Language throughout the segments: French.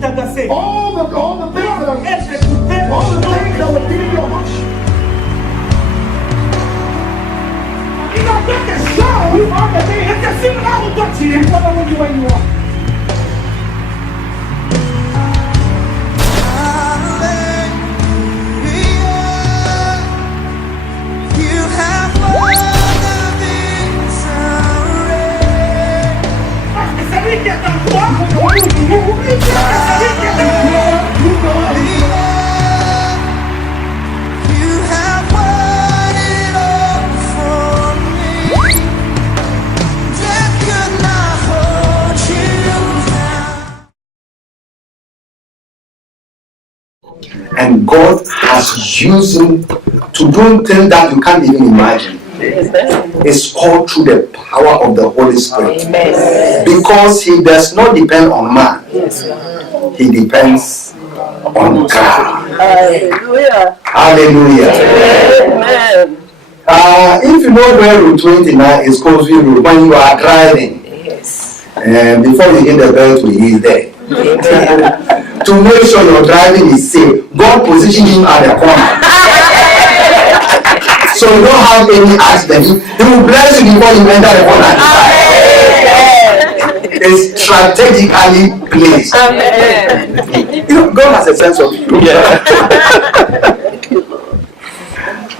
t'agaçaient. all the things that Elle t'écoutait. all the things that were getting your heart. Il a fait des choses. Et que si là où toi tu es, Where you are. parce que celui qui est en toi, parce que celui qui est en toi, And God has used him to do things that you can't even imagine. It's all through the power of the Holy Spirit. Because he does not depend on man. He depends on God. Hallelujah. Hallelujah. Amen. If you know where Route 29 is called when you are driving, and before you hit the beltway, he is there. To make sure your driving is safe, God positioned him at the corner. So you don't have any accident. He will bless you before you enter the corner. It's strategically placed. You know, God has a sense of humor.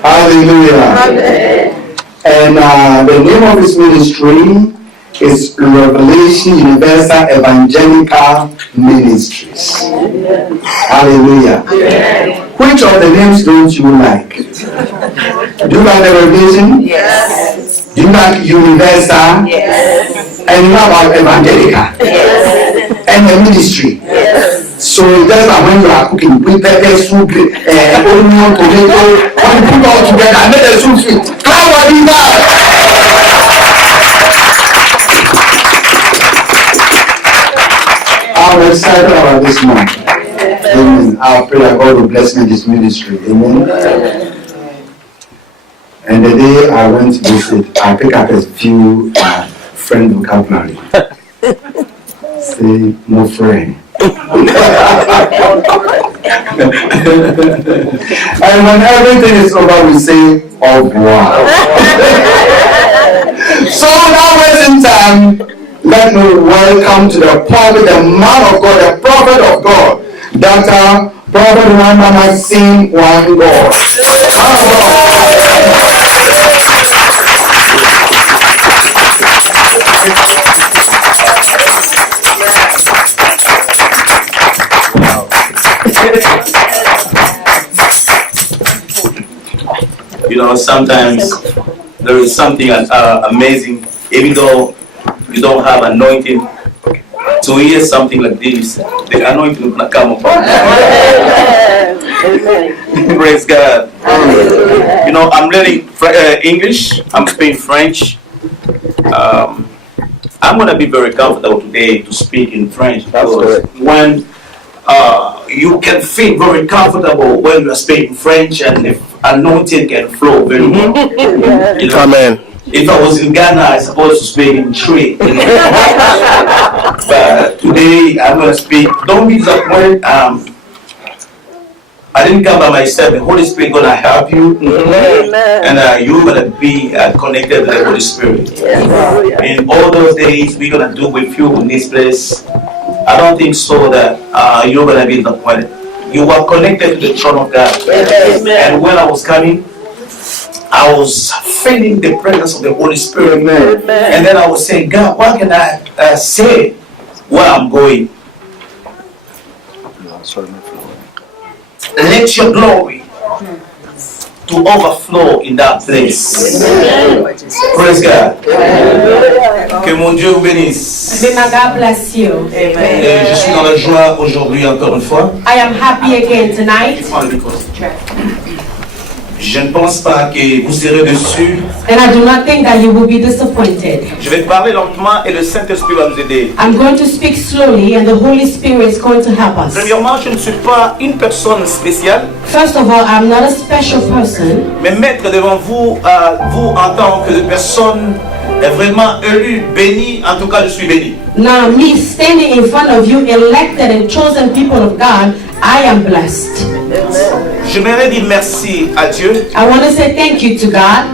Hallelujah. And the name of his ministry is Revelation Universal Evangelical Ministries. Hallelujah. Which of the names don't you like? Do you like the Revelation? Yes. Do you like Universal? Yes. And you know about Evangelical? Yes. And the ministry? Yes. So just like when you are cooking with pepper soup, onion, tomato, when you put all together and make the soup sweet. Clap for Jesus! I'm excited about this man. Amen. I pray that God will bless me in this ministry. Amen. And the day I went to visit, I picked up a few friend vocabulary. Say, no friend. And when everything is over, we say, au revoir. So now wasting time, let me welcome to the pulpit the man of God, the prophet of God, Dr. Prophet Wanda Maxine Wango. You know, sometimes there is something amazing, even though you don't have anointing, to hear something like this, the anointing will not come upon you. Praise God. You know, I'm learning English, I'm speaking French. I'm going to be very comfortable today to speak in French, because when you can feel very comfortable when you are speaking French, and the anointing can flow very well. You know? Amen. If I was in Ghana, I supposed to speak in Tree. You know? But today I'm going to speak. Don't be disappointed. I didn't come by myself. The Holy Spirit going to help you. And you're going to be connected to the Holy Spirit. In all those days, we're going to do with you in this place. I don't think so that you're going to be disappointed. You are connected to the throne of God. And when I was coming, I was feeling the presence of the Holy Spirit. And then I was saying, God, what can I say where I'm going? Let your glory to overflow in that place. Praise God. Que mon Dieu vous bénisse. May my God bless you. Et je suis dans la joie aujourd'hui encore une fois. I am happy again tonight. Je ne pense pas que vous serez déçus. And I do not think that you will be disappointed. Je vais parler lentement et le Saint-Esprit va nous aider. I'm going to speak slowly and the Holy Spirit is going to help us. Premièrement, je ne suis pas une personne spéciale. First of all, I'm not a special person. Mais mettre devant vous, vous en tant que personne est vraiment élu, béni. En tout cas, je suis béni. Now, me standing in front of you, elected and chosen people of God, I am blessed. J'aimerais dire merci à Dieu I want to say thank you to God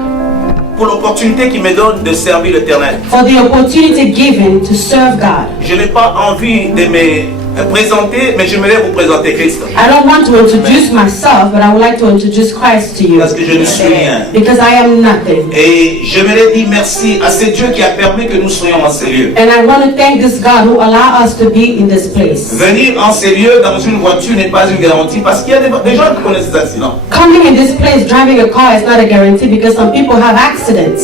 pour l'opportunité qu'il me donne de servir l'Éternel. for the opportunity given to serve God. Je n'ai pas envie de me présenter, mais j'aimerais vous présenter Christ. I don't want to introduce myself, but I would like to introduce Christ to you Parce que je ne suis rien. because I am nothing. Et j'aimerais dire merci à ce Dieu qui a permis que nous soyons en ces lieux. And I want to thank this God who allowed us to be in this place. Venir en ces lieux dans une voiture n'est pas une garantie parce qu'il y a des gens qui connaissent ces accidents. Coming in this place, driving a car is not a guarantee because some people have accidents.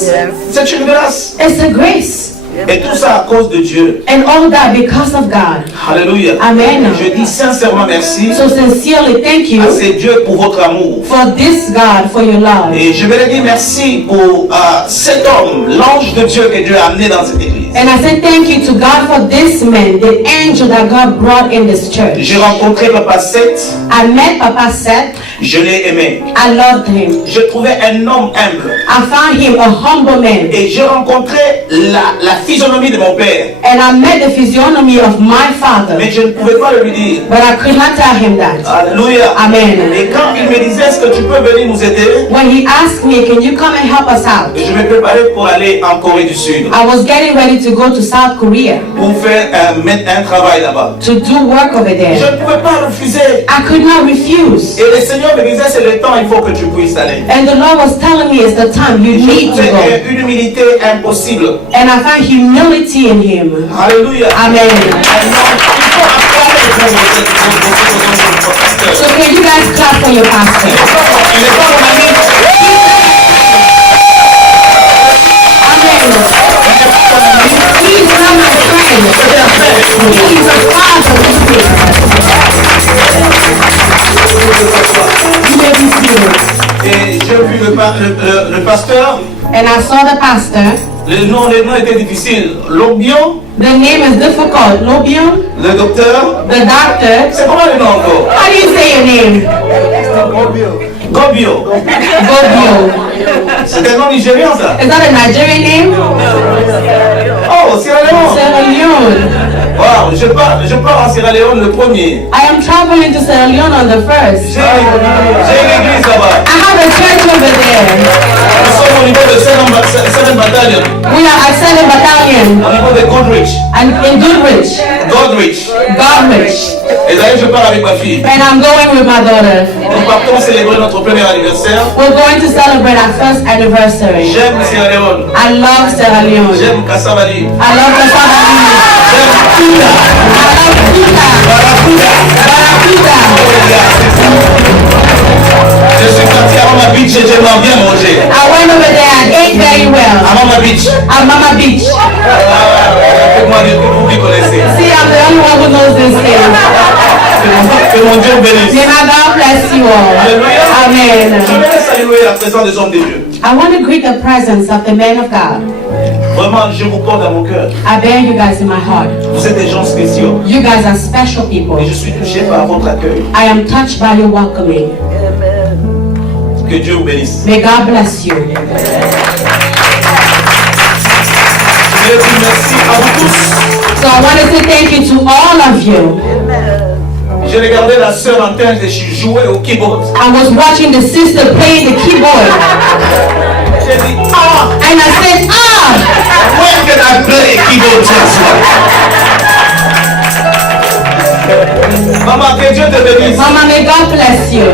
C'est une grâce. It's a grace. Et tout ça à cause de Dieu. And all that because of God. Alléluia. Amen. Je dis sincèrement merci So sincerely thank you à ce Dieu pour votre amour. for this God, for your love. Et je vais dire merci pour cet homme, l'ange de Dieu que Dieu a amené dans cette église. And I say thank you to God for this man, the angel that God brought in this church. J'ai rencontré Papa Seth, I met Papa Seth. je l'ai aimé. I loved him. Je trouvais un homme humble. I found him a humble man. Et j'ai rencontré la physionomie de mon père. And I met the physiognomy of my father. Mais je ne pouvais pas le lui dire. But I could not tell him that. Alléluia. Amen. Et quand il me disait, est-ce que tu peux venir nous aider? When he asked me, can you come and help us out? Je me préparais pour aller en Corée du Sud. I was getting ready to go to South Korea Pour faire un travail là-bas. to do work over Je there. ne pouvais pas refuser. I could not refuse. Et le Seigneur me disait, c'est le temps, il faut que tu puisses aller. And the Lord was telling me it's the time you Je need to trouvais go. une humilité impossible. And I found humility in him. Alléluia. Amen. Alors, il faut acclamer pour votre pasteur. So can you guys clap for your pastor? Il n'est pas mon ami. Amen. He's not my friend. He's a father with me. You may be seated. Et j'ai vu le pasteur. And I saw the pastor. Le nom était difficile. Lobion, The name is difficult. Lobion, le docteur. the doctor. C'est comment le nom encore? How do you say your name? Gobio. Gobio. C'est un nom nigérien ça. Is that a Nigerian name? Oh, Sierra Leone. Sierra Leone. Wow, je pars en Sierra Leone le premier. I am traveling to Sierra Leone on the 1st. J'ai une église là-bas. I have a church over there. Nous sommes au niveau de 7 Battalion. We are at 7 Battalion Au niveau de Goodrich. and in Goodrich. Godrich. Godrich. Et d'ailleurs, je pars avec ma fille. And I'm going with my daughter. Nous partons célébrer notre premier anniversaire. We're going to celebrate our first anniversary. J'aime Sierra Leone. I love Sierra Leone. J'aime Kassavali. I love the South J'aime Kuta. I love Kuta. Barakuta. Je suis parti à Mama Beach et j'aimerais bien manger. I went over there and ate very À well. Mama Beach. At Mama Beach. Faites-moi dire que vous m'y connaissez. See, I'm the only one who knows this thing. Que mon Dieu bénisse. May my God bless you all. Alléluia. Amen. Je vais saluer la présence des hommes de Dieu. I want to greet the presence of the man of God. Vraiment, je vous porte à mon cœur. I bear you guys in my heart. Vous êtes des gens spéciaux. You guys are special people. Et je suis touché par votre accueil. I am touched by your welcoming. Que Dieu vous bénisse. May God bless you. Je vais dire merci à vous tous. So I want to say thank you to all of you. J'ai regardé la sœur en train de jouer au keyboard. I was watching the sister playing the keyboard. J'ai dit, ah, And I said, ah, when can I play keyboard just one? Maman, que Dieu te bénisse. Mama, may God bless you.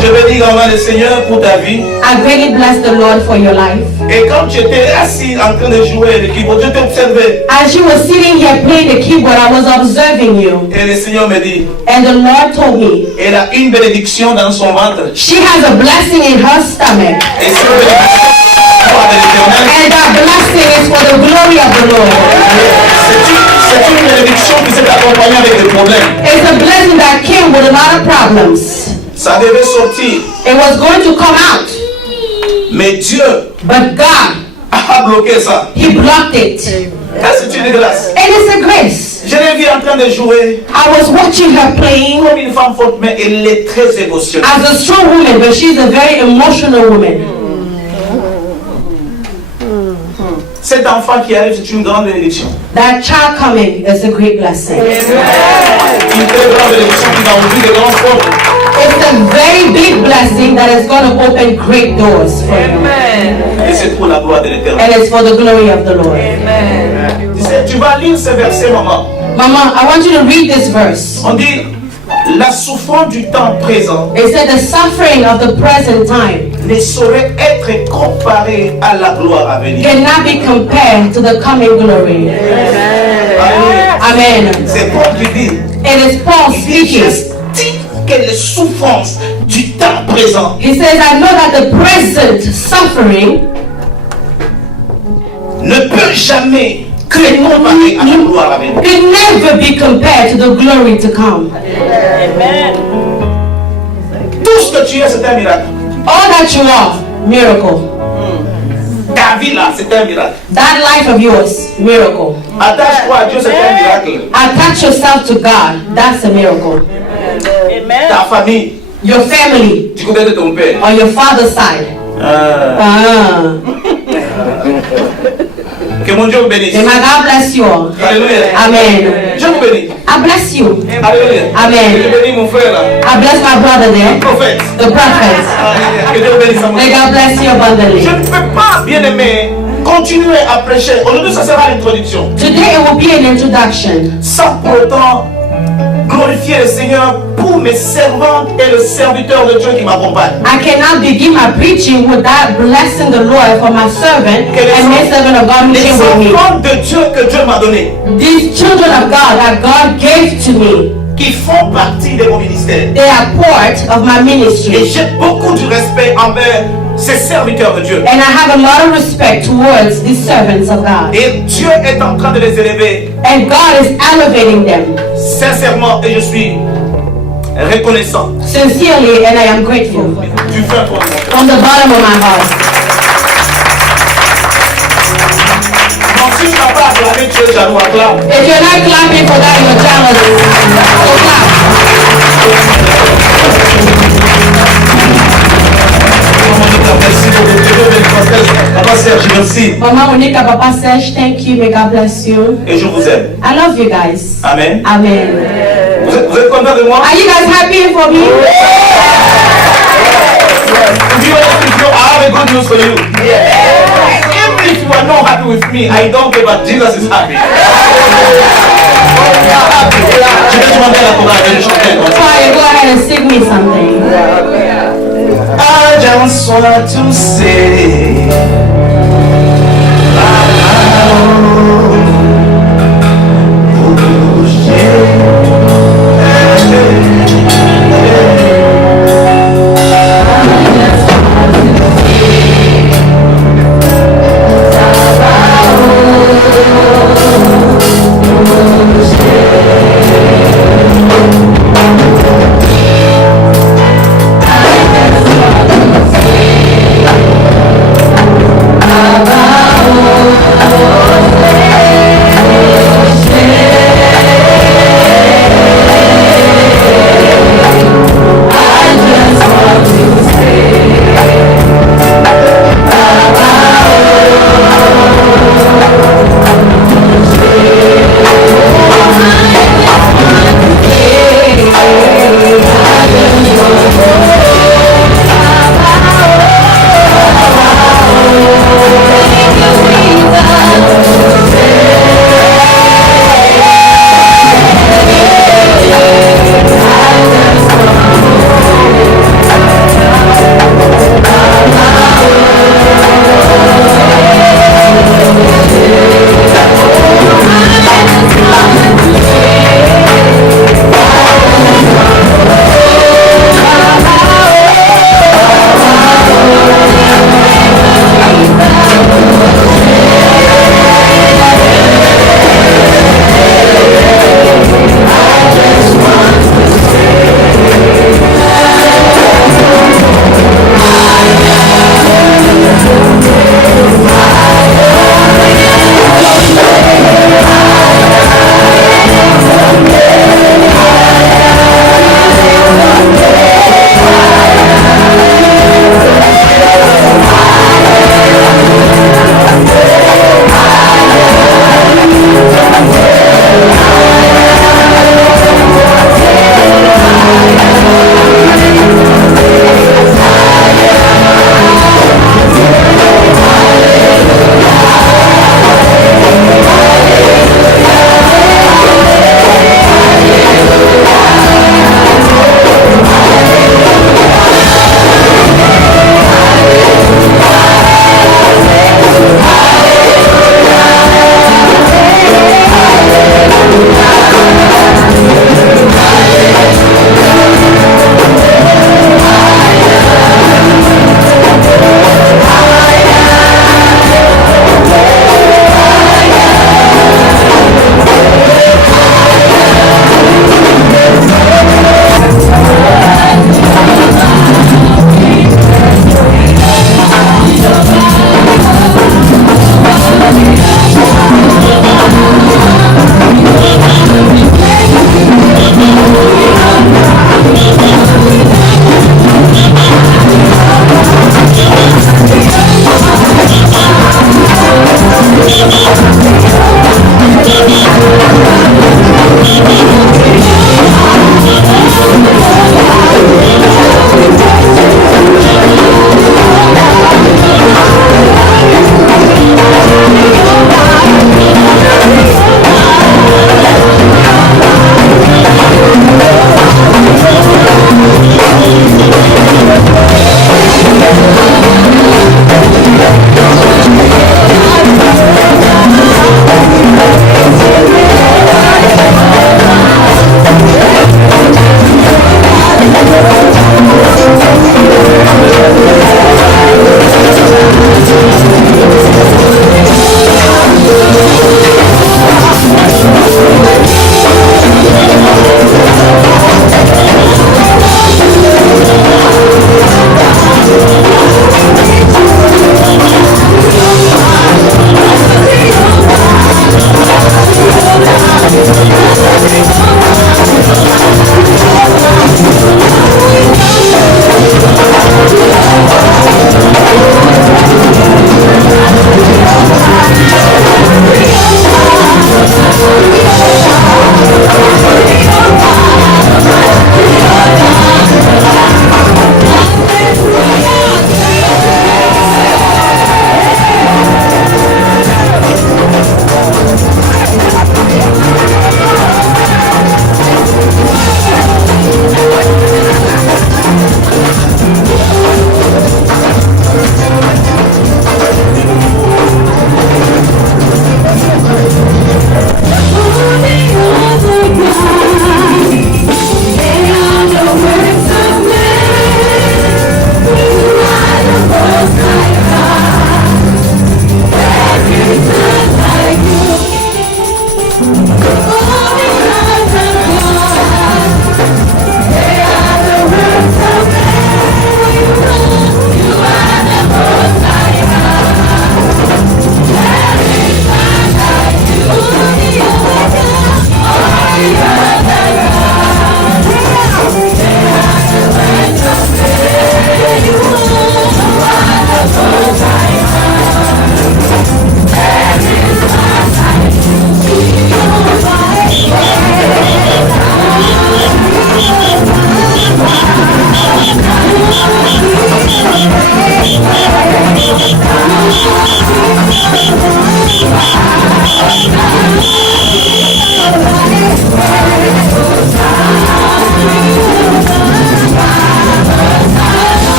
Je vais dire avant le Seigneur pour ta vie. I greatly bless the Lord for your life. Et quand tu étais assis en train de jouer le keyboard, je t'observais. As you were sitting here playing the keyboard, I was observing you. Et le Seigneur me dit, And the Lord told me, elle a une bénédiction dans son ventre. she has a blessing in her stomach. Et cette bénédiction, de l'Éternel, And that blessing is for the glory of the Lord. c'est une bénédiction qui s'est accompagnée avec des problèmes. It's a blessing that came with a lot of problems. Ça devait sortir. It was going to come out. Mais Dieu But God, a bloqué ça. He blocked it. Ça, c'est une grâce. And it's a grace. Je l'ai vue en train de jouer I was watching her playing comme une femme forte, mais elle est très émotionnelle. as a strong woman, but she's a very emotional woman. Cet enfant qui arrive, c'est une grande bénédiction. That child coming is a great blessing. Une très grande bénédiction qui va ouvrir de grandes portes. It's a very big blessing that is going to open great doors for you. Et c'est pour la gloire de l'Éternel. And it's for the glory of the Lord. Tu sais, tu vas lire ce verset, maman. Mama, I want you to read this verse. On dit, la souffrance du temps présent It said the suffering of the present time ne saurait être comparée à la gloire à venir. cannot be compared to the coming glory. Alléluia. Amen. C'est Paul qui dit, It is Paul il dit, speaking. j'estime que les souffrances du temps présent He says, I know that the present suffering ne peut jamais se comparer à la gloire à venir. can never be compared to the glory to come. Tout ce que tu es, c'est un miracle. All that you are, miracle. Ta vie là, c'est un miracle. That life of yours, miracle. Attache-toi à Dieu, c'est un miracle. Attach yourself to God, that's a miracle. Ta famille, Your family, du côté de ton père. on your father's side. Que mon Dieu vous bénisse. May my God bless you all. Alléluia. Amen. Je vous bénis. I bless you. Alléluia. Amen. Je bénis mon frère là. I bless my brother there, Prophète. the prophet. Alléluia. Que Dieu vous bénisse. May God bless you abundantly. Je ne peux pas, bien aimé, continuer à prêcher. Aujourd'hui, ça sera l'introduction. Today it will be an introduction. Sans pour autant glorifier le Seigneur pour mes servantes et le serviteur de Dieu qui m'accompagne. I cannot begin my preaching without blessing the Lord for my servant and my servant of God who Les came with me. enfants de Dieu que Dieu m'a donné, These children of God that God gave to me, qui font partie de mon ministère. they are part of my Et ministry. j'ai beaucoup de respect envers ces serviteurs de Dieu. And I have a lot of respect towards these servants of God. Et Dieu est en train de les élever And God is elevating them sincèrement et je suis reconnaissant. sincerely, and I am grateful Du fin fond de mon cœur. from the bottom of my heart. Donc si tu n'as pas acclamé, tu es jaloux, acclame. If you're not clapping for that, you're jealous. So clap. Merci beaucoup. Dieu vous bénisse, pasteur. Papa Serge, merci. Mama Monica, Papa Serge, thank you. May God bless you. Et je vous aime. I love you guys. Amen. Amen. Vous êtes contents de moi? Are you guys happy for me? I have a good news for you. Even if you are not happy with me, I don't care, but Jesus is happy. Je vais demander à la chorale de chanter. Fire, go ahead and sing me something. I just want to say,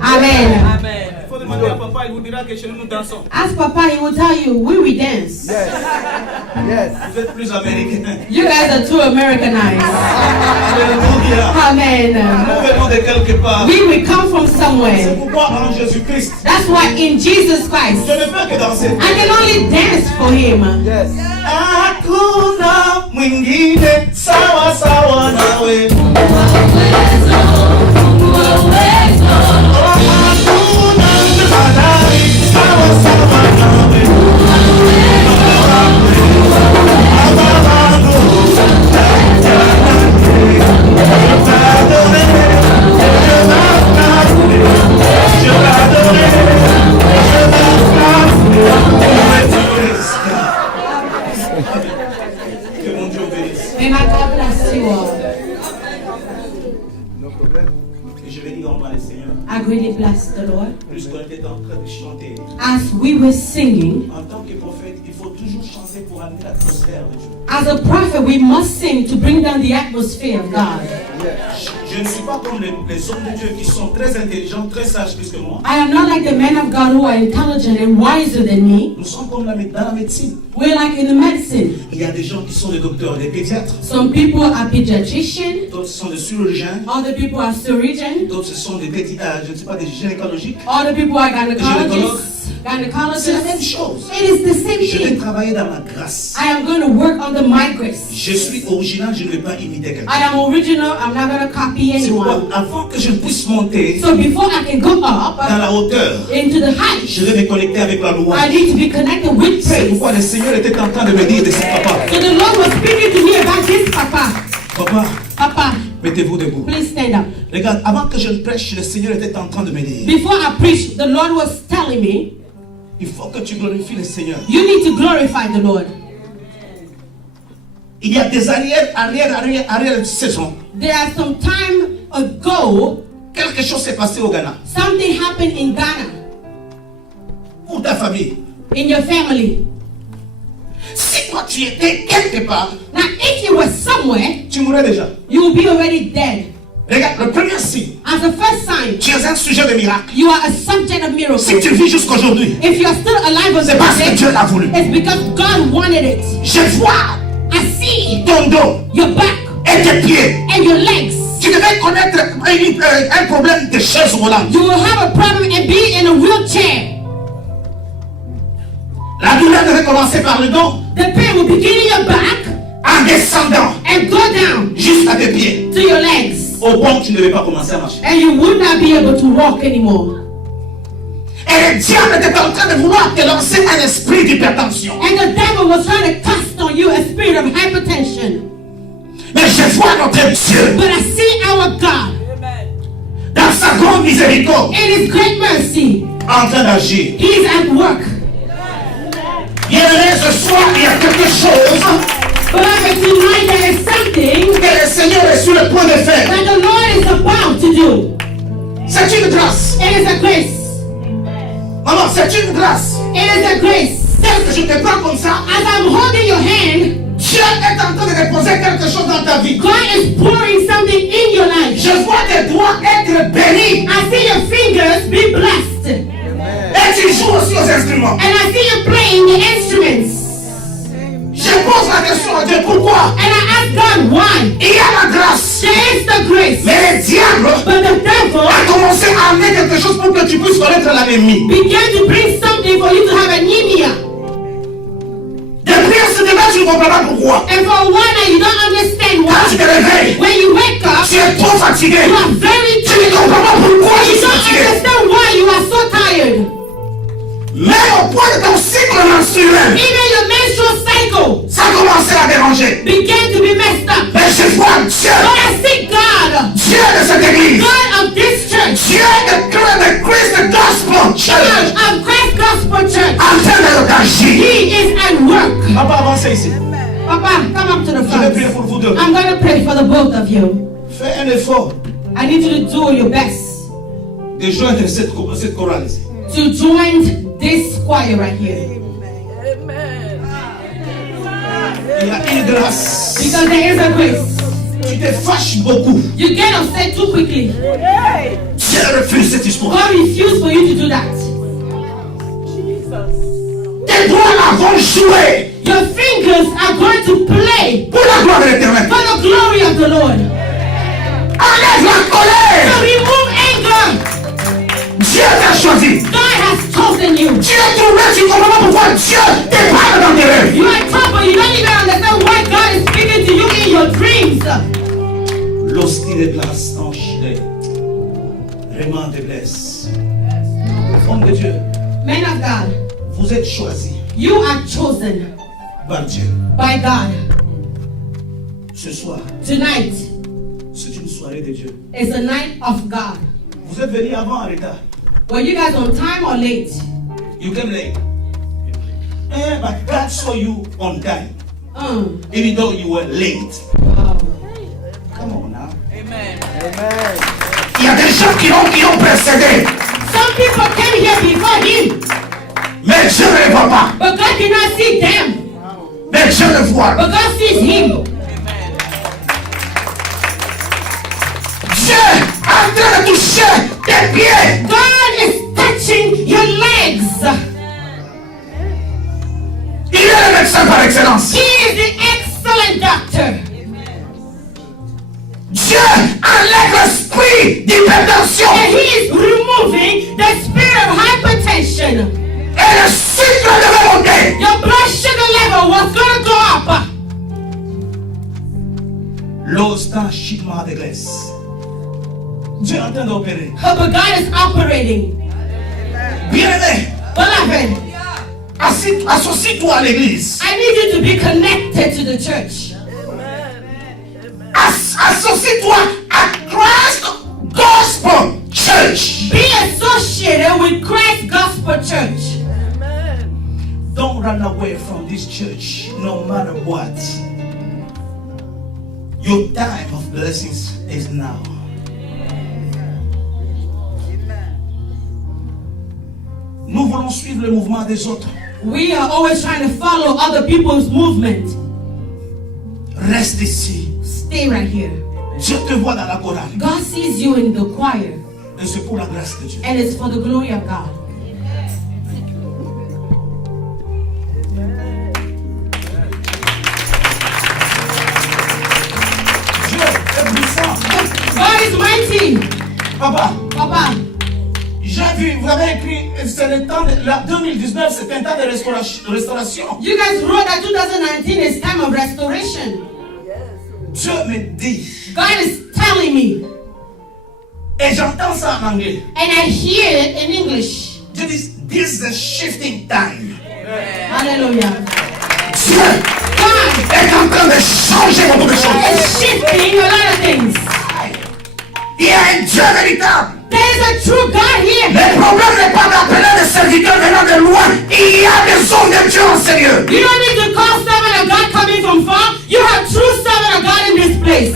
Amen. Il faut demander à papa il vous dira que chez nous, nous dansons. Ask Papa, he will tell you, we dance. Yes. Vous êtes plus américains. You guys are too Americanized. Alléluia. Amen. Nous venons de quelque part. We come from C'est somewhere. pourquoi en Jésus-Christ, That's why in Jesus Christ, je ne peux que danser. I can only dance for him. Yes. Hakuna mwingine sawa sawa nawe. Hakuna mfanani sawa sawa nawe. Baba wangu, je que mon Dieu bénisse. May my God bless you all. Et je vais dire en bas les Seigneur, I greatly bless the Lord. puisqu'on était en train de chanter, As we were singing, en tant que prophète, il faut toujours chanter pour amener l'atmosphère de Dieu. as a prophet, we must sing to bring down the atmosphere of God. Je ne suis pas comme les hommes de Dieu qui sont très intelligents, très sages plus que moi. I am not like the men of God who are intelligent and wiser than me. Nous sommes comme dans la médecine. We're like in the medicine. Il y a des gens qui sont des docteurs, des pédiatres. Some people are pediatricians, D'autres sont des chirurgiens. other people are surgeons, D'autres ce sont des je ne sais pas, des gynécologiques. other people are gynecologists, C'est la même gynecologists. chose. It is the same Je vais thing. travailler dans la grâce. I am going to work on the my grace. Je suis original, je ne vais pas imiter quelqu'un. I am original. I'm not going to copy C'est pourquoi, anyone. avant que je puisse monter So before I can go up dans la hauteur, into the height, je vais me connecter avec la louange. I need to be connected with C'est praise. pourquoi le Seigneur était en train de me dire de ses papas. So the Lord was speaking to me about this, Papa. Papa, Papa, mettez-vous debout. please stand up. Regarde, avant que je le prêche, le Seigneur était en train de me dire, Before I preach, the Lord was telling me, il faut que tu glorifies le Seigneur. you need to glorify the Lord. Il y a des arrière saison. There are some time ago, Quelque chose s'est passé au Ghana. something happened in Ghana, Pour ta famille. in your family. Si toi tu étais quelque part, Now, if you were somewhere, tu mourrais déjà. you will be already dead. Regarde, le premier signe, As a first sign, tu es un sujet de miracle. you are a subject of miracles. Si tu vis jusqu'aujourd'hui, If you are still alive on c'est parce que the Dieu l'a voulu. it's because God wanted it. Je vois I see ton dos your back et tes pieds. and your legs. Tu devais connaître un problème de chaise roulante. You will have a problem and be in a wheelchair. La douleur devait commencer par le dos, The pain will begin in your back en descendant and go down jusqu'à tes pieds. to your legs. Au point que tu ne devais pas commencer à marcher. And you would not be able to walk anymore. Et le diable était en train de vouloir te lancer un esprit d'hypertension. And the devil was trying to cast on you a spirit of hypertension. Mais je vois notre Dieu But I see our God dans sa grande miséricorde in His great mercy. en train d'agir. He is at work. Bien ce soir, il y a quelque chose Beloved, tonight there is something que le Seigneur est sur le point de faire. that the Lord is about to do. C'est une grâce. It is a grace. Maman, c'est une grâce. It is a grace. Tel que je te prends comme ça, As I'm holding your hand, Dieu est en train de déposer quelque chose dans ta vie. God is pouring something in your life. Je vois tes doigts être bénis. I see your fingers be blessed. Et tu joues aussi aux instruments. And I see you playing the instruments. Je pose la question à Dieu, pourquoi? And I ask God why. Il y a la grâce. There is the grace. Mais le diable But the devil a commencé à amener quelque chose pour que tu puisses connaître l'anémie. began to bring something for you to have anemia. Depuis ce débat, tu ne comprends pas pourquoi. And for a while now you don't understand Quand tu why. te réveilles, When you wake up, tu es trop fatigué. you are very Tu ne tired. comprends pas pourquoi je You suis don't fatigué. understand why you are so tired. Mais au point de ton cycle menstruel, Even your menstrual cycle ça a commencé à déranger. began to be messed up. Mais je vois Dieu, But I see God, Dieu de cette église, God of this church, Dieu de Christ the Gospel God Church, of Christ Gospel Church. en train d'agir. He is at work. Papa, avancez ici. Papa, come up to the Je vais prier front. pour vous deux. I'm going to pray for the both of you. Fais un effort I need you to do your best de joindre cette chorale ici. to join this choir right here. Il y a une grâce. Because there is a grace. Tu te fâches beaucoup. You get upset too quickly. Dieu refuse cette histoire. God refused for you to do that. Tes doigts là vont jouer Your fingers are going to play pour la gloire de l'Éternel. for the glory of the Lord. Enlève la So colère. remove anger. Dieu t'a choisi. God has chosen you. Tu es troublé, tu ne comprends pas pourquoi Dieu te parle dans tes rêves. You are troubled. You don't even understand why God is speaking to you in your dreams. Lorsqu'il déplace en Chine, vraiment te blesse. Homme de Dieu, Men of God, vous êtes choisis you are chosen par Dieu. by God. Ce soir, Tonight c'est une soirée de Dieu. is a night of God. Vous êtes venus avant en retard. Were you guys on time or late? You came late. But God saw you on time, even though you were late. Wow. Come on now. Il y a des gens qui ont précédé. Some people came here before him, Mais Dieu ne les voit pas. but God did not see them, Mais Dieu le voit. but God sees him. Dieu est en train de toucher tes pieds. God is touching your legs. Il est le médecin par excellence. He is the excellent doctor. Dieu enlève l'esprit d'hypertension And he is removing the spirit of hypertension. et le sucre devait monter. Your blood sugar level was going to go up. L'os d'un chigement de graisse. Dieu est en train d'opérer. But God is operating. Bien-aimé, Beloved, associe-toi à l'église. I need you to be connected to the church. Associe-toi à Christ Gospel Church. Be associated with Christ Gospel Church. Don't run away from this church, no matter what. Your time of blessings is now. Nous voulons suivre le mouvement des autres. We are always trying to follow other people's movement. Reste ici. Stay right here. Dieu te voit dans la chorale. God sees you in the choir, Et c'est pour la grâce de Dieu. and it's for the glory of God. Dieu est puissant. God is mighty. Papa, Papa, j'ai vu, vous avez écrit, c'est le temps de, 2019, c'est un temps de restauration. you guys wrote that 2019 is time of restoration. Dieu me dit, God is telling me, et j'entends ça en anglais. and I hear it in English. Dieu dit, this is a shifting time. Hallelujah. Dieu God est en train de changer beaucoup de choses. is shifting a lot of things. Il y a un Dieu véritable. There is a true God here. Le problème n'est pas d'appeler des serviteurs venant de loin. Il y a des hommes de Dieu en sérieux. You don't need to call servant of God coming from far. You have true servant of God in this place.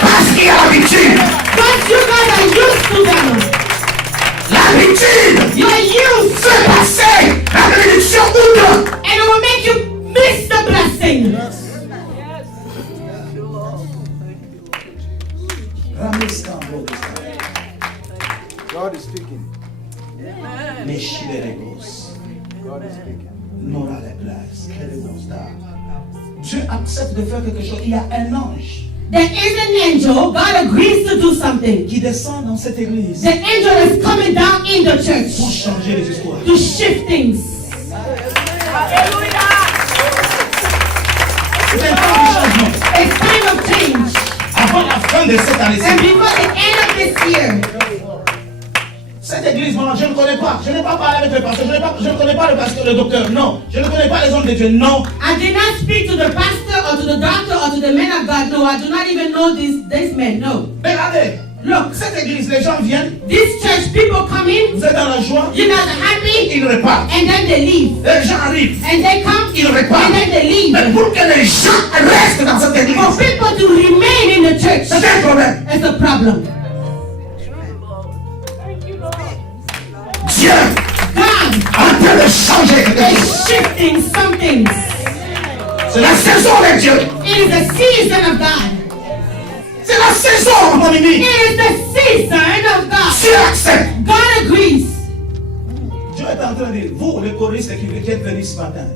Parce qu'il y a l'habitude. Because you guys are used to them. L'habitude You are used, fait passer la bénédiction outre. and it will make you miss the blessing. God is speaking. God is speaking. Dieu accepte de faire quelque chose. Il y a un ange There is an angel. God agrees to do something. qui descend dans cette église The angel is coming down in the pour church changer les histoires. to shift things. C'est un temps de changement. It's time of change. Avant la fin de cette And année-ci, before the end of this year, cette église, moi, je ne connais pas. Je n'ai pas parlé avec le pasteur. Je ne connais pas le pasteur, le docteur. Non. Je ne connais pas les hommes de Dieu. Non. I did not speak to the pastor or to the doctor or to the men of God. No, I do not even know these men. No. Regardez. Look, Cette église, les gens viennent. this church, people come in, Vous êtes dans la joie. you guys are happy, Ils repartent. and then they leave. Les gens arrivent. And they come, Ils repartent. and then they leave. Mais pour que les gens restent dans cette église, For people to remain in the church, c'est un problème. it's a problem. Dieu God est en train de changer quelque chose. is shifting some things. C'est la saison de Dieu. It is the season of God. C'est la saison, mon ami. It is the season of God. Dieu accepte. God agrees. Dieu est en train de dire, vous, les choristes qui êtes venus ce matin,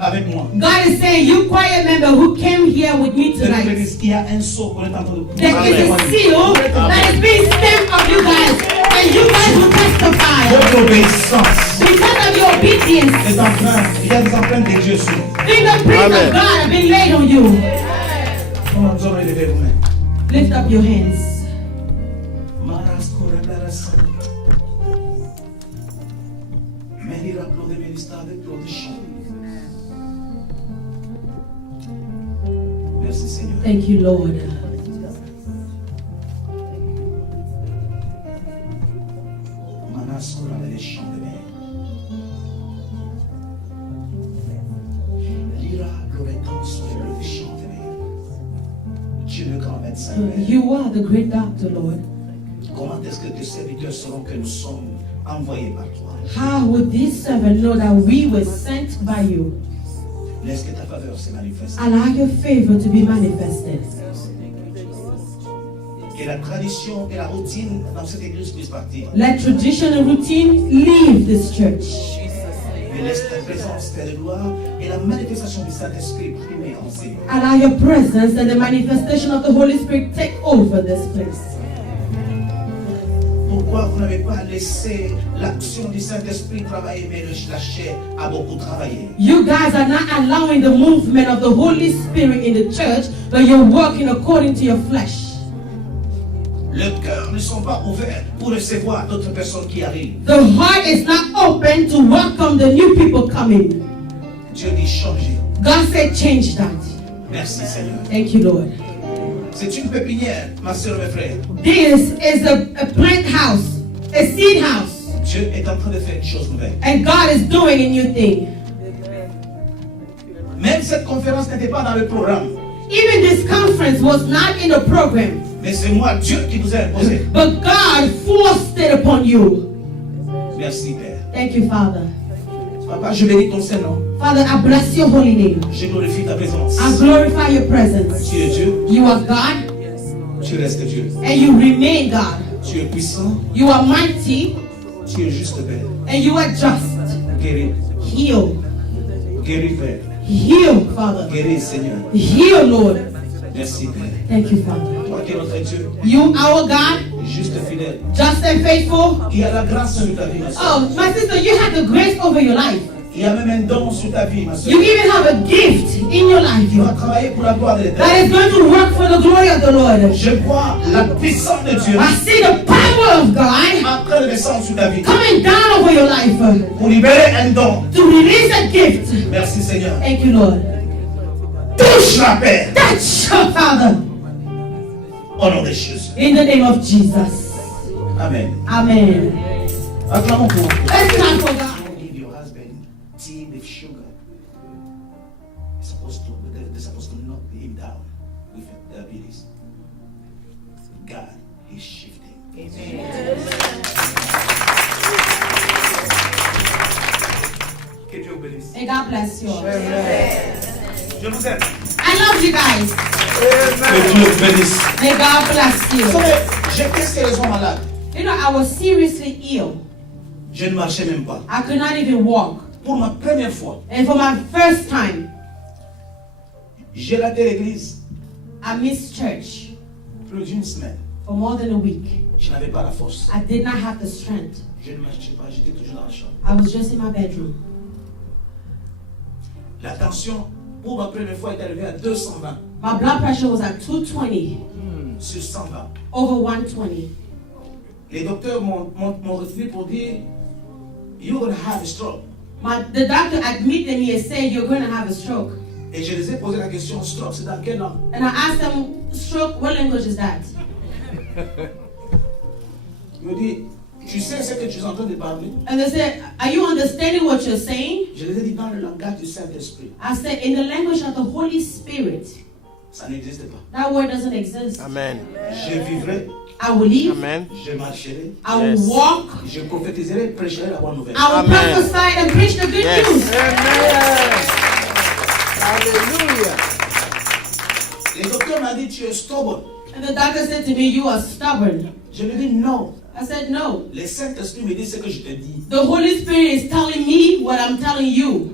avec moi, God is saying, you choir member who came here with me tonight, il y a un saut qu'on est en train de there is a seal that is being stamped of you guys, and you guys will testify Votre obéissance because of your obedience. est en train, il y a des empreintes de Dieu sur vous. Fingerprints of God have been laid on you. Nous allons élever vos mains. Lift up your hands. Merci Seigneur. Thank you, Lord. You are the great doctor, Lord. Comment est-ce que tes serviteurs sauront que nous sommes envoyés par toi? How would this servant know that we were sent by you? Laisse que ta faveur se manifeste. Allow your favor to be manifested. Que la tradition et la routine dans cette église puissent partir. Let tradition and routine leave this church. Mais laisse ta présence, Père de gloire, et la manifestation du Saint-Esprit primer en ces. Allow your presence and the manifestation of the Holy Spirit take over this place. Pourquoi vous n'avez pas laissé l'action du Saint-Esprit travailler, mais la chair a beaucoup travaillé? You guys are not allowing the movement of the Holy Spirit in the church, but you're working according to your flesh. Le cœur ne sont pas ouverts pour recevoir d'autres personnes qui arrivent. The heart is not open to welcome the new people coming. Dieu dit changer. God said change that. Merci Seigneur. Thank you, Lord. C'est une pépinière, ma soeur, mes frères. This is a plant house, a seed house. Dieu est en train de faire une chose nouvelle. And God is doing a new thing. Même cette conférence n'était pas dans le programme. Even this conference was not in the program, Mais c'est moi, Dieu, qui vous a imposé. but God forced it upon you. Merci Père. Thank you, Father. Papa, je bénis ton Saint-Nom. Father, I bless your holy name. Je glorifie ta présence. I glorify your presence. Tu es Dieu, You are God, tu restes Dieu. and you remain God. Tu es puissant, You are mighty, tu es juste Père. and you are just. Guéris, Heal. guéris Père. Heal, Father. Guéris Seigneur. Heal, Lord. Merci Père. Thank you, Father. Toi qui es notre Dieu, You, our God, juste fidèle. just and faithful. Il y a la grâce sur ta vie, ma soeur. Oh, my sister, you have the grace over your life. Il y a même un don sur ta vie, ma soeur. You even have a gift in your life Tu vas travailler pour la gloire de l'Éternel. that is going to work for the glory of the Lord. Je vois la puissance de Dieu I see the power of God en train de descendre sur ta vie coming down over your life pour libérer un don. to release a gift. Merci Seigneur. Thank you, Lord. Touche la paix Touch your Father au nom de Jésus. in the name of Jesus. Amen. Amen. Acclamons pour vous. Let's clap for God. Give your husband tea with sugar. They're supposed to knock him down with diabetes. God is shifting. Que Dieu vous bénisse. May God bless you all. Je vous aime. I love you guys. Que Dieu vous bénisse. May God bless Vous you. savez, j'ai testé les gens malades. You know, I was seriously ill. Je ne marchais même pas. I could not even walk. Pour ma première fois, And for my first time, j'ai raté l'église I missed church plus d'une semaine. for more than a week. Je n'avais pas la force. I did not have the strength. Je ne marchais pas, j'étais toujours dans la chambre. I was just in my bedroom. La tension, pour ma première fois, est arrivée à 220 My blood pressure was at 220 sur 120. over 120. Les docteurs m'ont retenu pour dire, you're going to have a stroke. The doctor admitted me and said, you're going to have a stroke. Et je les ai posé la question, stroke, c'est dans quelle langue? And I asked them, stroke, what language is that? Ils m'ont dit, tu sais ce que tu es en train de parler? And they said, are you understanding what you're saying? Je les ai dit dans le langage du Saint-Esprit. I said, in the language of the Holy Spirit. Ça n'existe pas. That word doesn't exist. Amen. Je vivrai, I will live. Amen. je marcherai, I will Yes. walk. je prophétiserai, prêcherai la bonne nouvelle. I will Amen. prophesy and preach the good Yes. news. Hallelujah. Les docteurs m'ont dit, tu es stubborn. And the doctor said to me, you are stubborn. Je lui ai dit, non, I said, no. Le Saint-Esprit me dit ce que je te dis. The Holy Spirit is telling me what I'm telling you.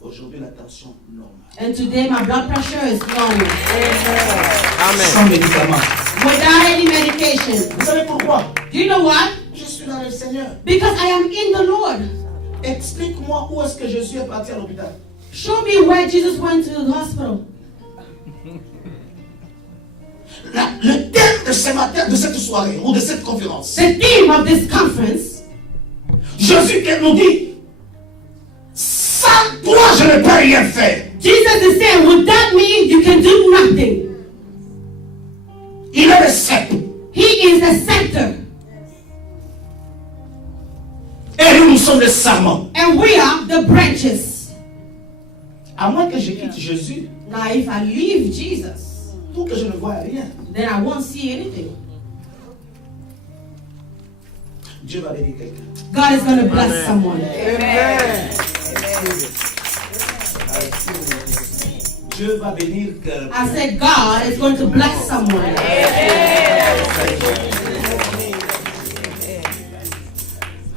Aujourd'hui, la tension normale. And today my blood pressure is normal. Sans médicament. Without any medication. Vous savez pourquoi? Do you know what? Je suis dans le Seigneur. Because I am in the Lord. Explique-moi où est-ce que Jésus est parti à l'hôpital. Show me where Jesus went to the hospital. Le thème de ce matin, de cette soirée ou de cette conférence, The theme of this conference, Jésus qui nous dit, sans toi je ne peux rien faire. Jesus is saying, without me, you can do nothing. Il est le sceptre. He is the center. Et nous sommes le sarment. And we are the branches. À moins que je quitte Jésus, Now, if I leave Jesus, pour que je ne voie rien, then I won't see anything. Dieu va bénir quelqu'un. God is going to bless someone. Dieu va bénir quelqu'un. I said, God is going to bless someone.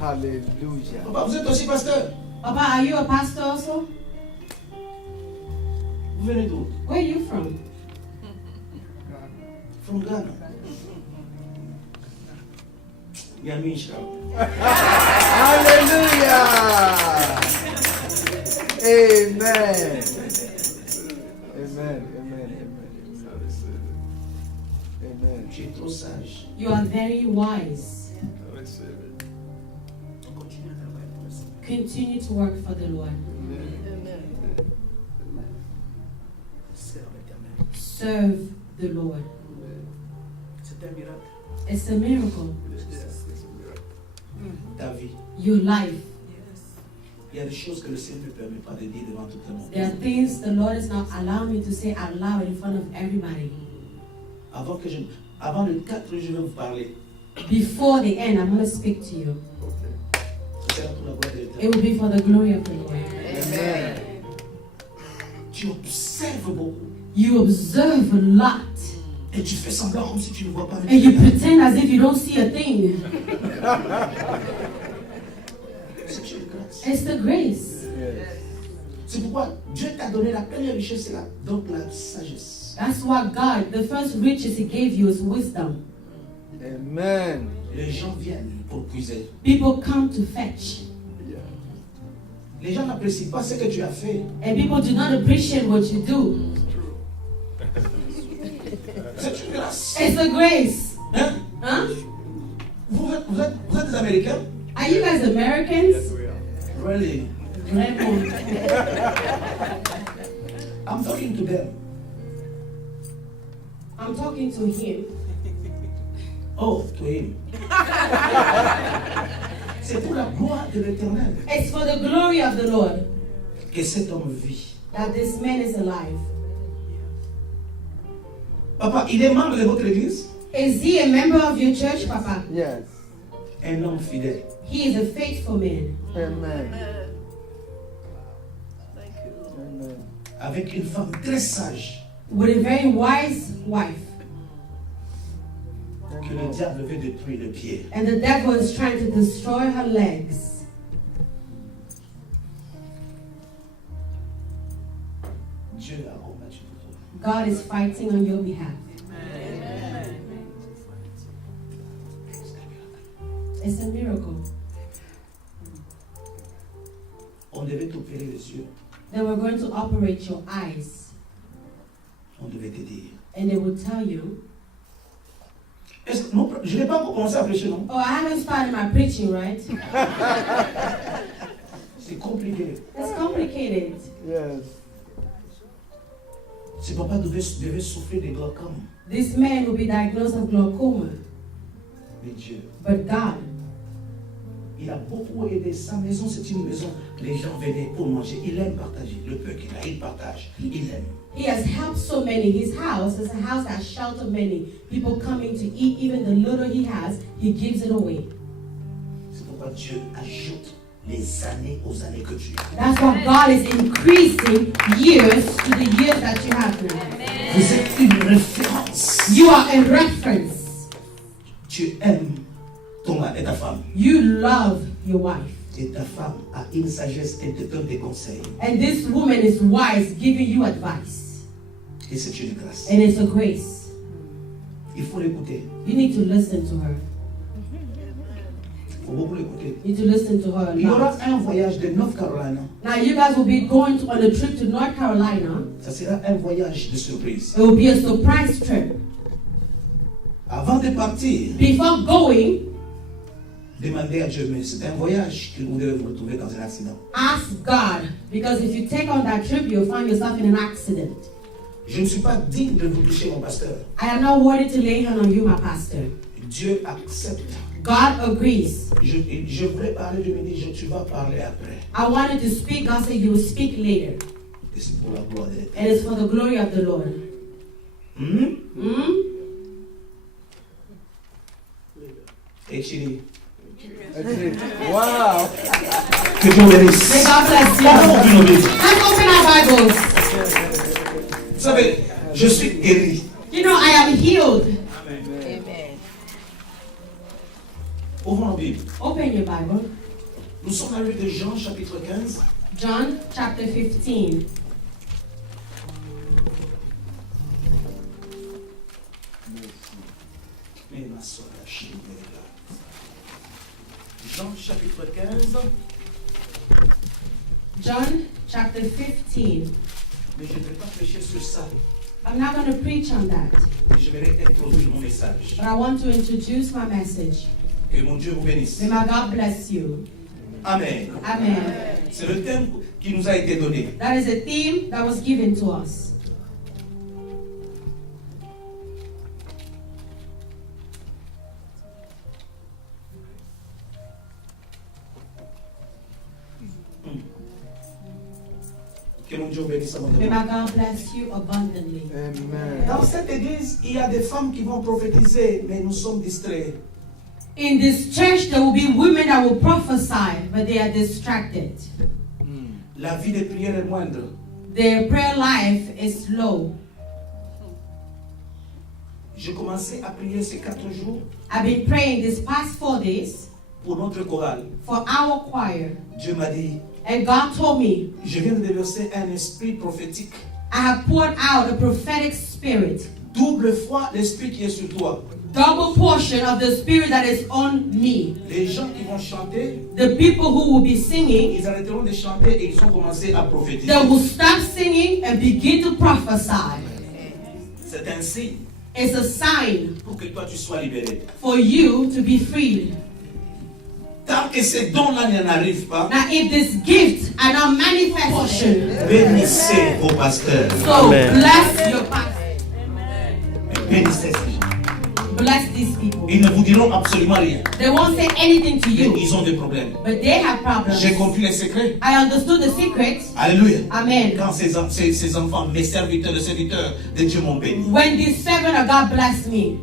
Hallelujah. Papa, vous êtes aussi pasteur. Papa, are you a pastor also? Vous venez d'où? Where are you from? From Ghana. Yamisha. Hallelujah. Amen. Amen. Amen. Amen. Tu es trop sage. You are very wise. Continue à travailler pour le Seigneur. Continue to work for the Lord. Serve l'Éternel. Serve the Lord. C'est un miracle. It's a miracle. Ta vie. Your life. Il y a des choses que le Seigneur ne permet pas de dire devant tout le monde. There are things the Lord is not allowing me to say out loud in front of everybody. Avant le 4, je vais vous parler. Before the end, I'm going to speak to you. Ce sera pour la gloire de It l'Éternel. will be for the glory of the Lord. Amen. Tu observes beaucoup. You observe a lot. Et tu fais semblant comme si tu ne vois pas. And you pretend as if you don't see a thing. C'est une grâce. It's the grace. C'est pourquoi Dieu t'a donné la première richesse, c'est donc la sagesse. That's what God, the first riches He gave you is wisdom. Amen. Les gens viennent pour puiser. People come to fetch. Les gens n'apprécient pas ce que tu as fait. And people do not appreciate what you do. C'est une grâce. It's a grace. Hein? Huh? Vous êtes des Américains? Are you guys Americans? Really? Vraiment. I'm talking to them. I'm talking to him. Oh, to him. C'est pour la gloire de l'Éternel It's for the glory of the Lord que cet homme vit. that this man is alive. Papa, il est membre de votre église? Is he a member of your church, Papa? Yes. Un homme fidèle. He is a faithful man. Amen. Amen. Avec une femme très sage With a very wise wife. que le diable veut détruire le pied. And the devil is trying to destroy her legs. Dieu a combattu pour toi. God is fighting on your behalf. It's a miracle. On devait t'opérer les yeux. They were going to operate your eyes. On devait te dire. And they would tell you, Non, je n'ai pas encore commencé à prêcher, non? oh, I haven't started my preaching, right? C'est compliqué. It's complicated. Yes. Ce papa devait souffrir de glaucome. This man will be diagnosed with glaucoma. Mais Dieu, But God, il a beaucoup aidé. Sa maison, c'est une maison. Les gens venaient pour manger. Il aime partager. Le peu qu'il a, il partage. Il aime. He has helped so many. His house is a house that shelters many. People coming to eat, even the little he has, he gives it away. C'est pourquoi Dieu ajoute les années aux années que tu as. That's why God is increasing years to the years that you have now. Vous êtes une référence. You are a reference. Tu aimes ton mari et ta femme. You love your wife. Et ta femme a une sagesse et te donne des conseils. And this woman is wise, giving you advice. Et c'est une grâce. And it's a grace. Il faut l'écouter. You need to listen to her. Il faut beaucoup l'écouter. You need to listen to her a Il y aura lot. un voyage de North Carolina. Now you guys will be going on a trip to North Carolina. Ça sera un voyage de surprise. It will be a surprise trip. Avant de partir, Before going, demandez à Dieu, mais c'est un voyage que vous devez vous retrouver dans un accident. ask God, because if you take on that trip, you'll find yourself in an accident. Je ne suis pas digne de vous toucher, mon pasteur. I am not worthy to lay hand on you, my pastor. Dieu accepte. God agrees. Je voulais parler de midi, tu vas parler après. I wanted to speak. God said you will speak later. Et c'est pour la gloire de l'Éternel. And it's for the glory of the Lord. Et Chili. Wow. Que Dieu bénisse. May God bless Allons you. ouvrir nos Bibles. Let's open our Bibles. Vous savez, je suis guéri. You know, I am healed. Ouvrons nos Bibles. Open your Bible. Nous sommes à l'œuvre de Jean, chapitre 15. John chapter 15. Mais ma soeur, la Chili, elle est là. Jean, chapitre 15. John chapter 15. Mais je ne vais pas prêcher sur ça. I'm not going to preach on that, Je vais introduire mon message. but I want to introduce my message. Que mon Dieu vous bénisse. May my God bless you. Amen. Amen. C'est le thème qui nous a été donné. That is a theme that was given to us. Que mon Dieu vous bénisse May abondamment. my God bless you abundantly. Amen. Dans cette église, il y a des femmes qui vont prophétiser, mais nous sommes distraits. In this church, there will be women that will prophesy, but they are distracted. La vie de prière est moindre. Their prayer life is low. J'ai commencé à prier ces 4 jours I've been praying these past 4 days pour notre chorale. for our choir. Dieu m'a dit, And God told me, je viens de déverser un esprit prophétique. I have poured out a prophetic spirit. Double fois l'esprit qui est sur toi. Double portion of the spirit that is on me. Les gens qui vont chanter, The people who will be singing, ils arrêteront de chanter et ils ont commencé à prophétiser. they will stop singing and begin to prophesy. C'est un signe It's a sign pour que toi tu sois libéré. for you to be freed. Tant que ces dons-là n'arrivent pas, Now, if this gift are not manifestation, bénissez vos pasteurs. so bless your pastor. Bénissez ces gens. Bless these people. Ils ne vous diront absolument rien. They won't say anything to Mais you, ils ont des problèmes. but they have problems. J'ai compris les secrets. I understood the secret. Alléluia. Amen. Quand ces enfants, mes serviteurs, les serviteurs de Dieu m'ont béni. When this servant of God blessed me,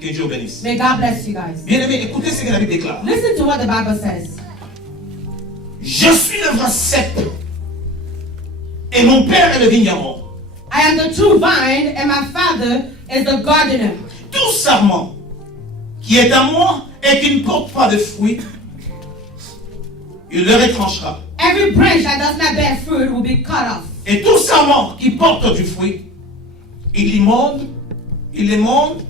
Que Dieu bénisse. may God bless you guys. Bien-aimés, écoutez ce que la Bible déclare. Listen to what the Bible says. Je suis le vrai cep et mon père est le vigneron. I am the true vine, and my father is the gardener. Tout sarment qui est à moi et qui ne porte pas de fruits, il le retranchera. Every branch that does not bear fruit will be cut off. Et tout sarment qui porte du fruit, il les monde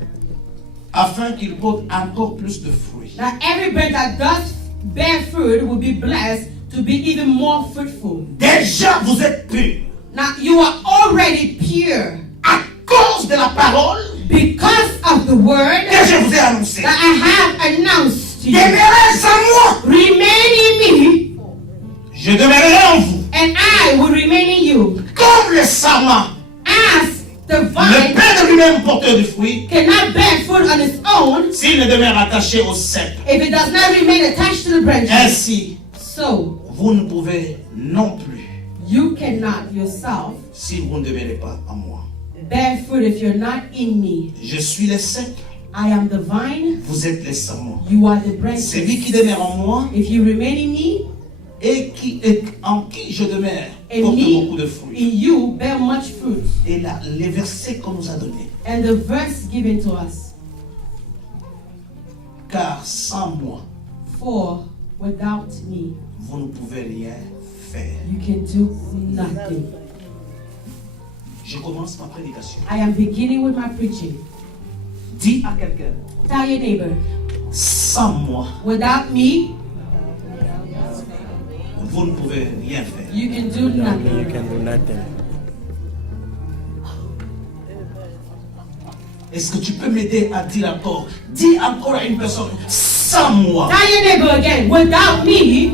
afin qu'il porte encore plus de fruits. Now every branch that does bear fruit will be blessed to be even more fruitful. Déjà vous êtes purs Now you are already pure à cause de la parole because of the word que je vous ai annoncée. that I have announced to you. Demeurez en moi, Remain in me, je demeurerai en vous. and I will remain in you. Comme le sarment, As the le vine père lui-même porteur du fruit, cannot bear fruit on its own s'il ne demeure attaché au cep. if it does not remain attached to the branches. Ainsi, So vous ne pouvez non plus, you cannot yourself si vous ne demeurez pas en moi. bear fruit if you're not in me. Je suis le cep, I am the vine, vous êtes les sarments. you are the Celui qui branches. demeure en moi If you remain in me, et en qui je demeure and porte me beaucoup de fruits. in you bear much fruit. Et là, les versets qu'on nous a donnés, And the verse given to us, Car sans moi, For without me, vous ne pouvez rien faire. you can do nothing. Je commence ma prédication. I am beginning with my preaching. Dis à quelqu'un, Tell your neighbor, sans moi, without me, vous ne pouvez rien faire. you can do nothing. You can do nothing. Est-ce que tu peux m'aider à dire encore? Dis encore à une personne, sans moi, Tell your neighbor again, without me,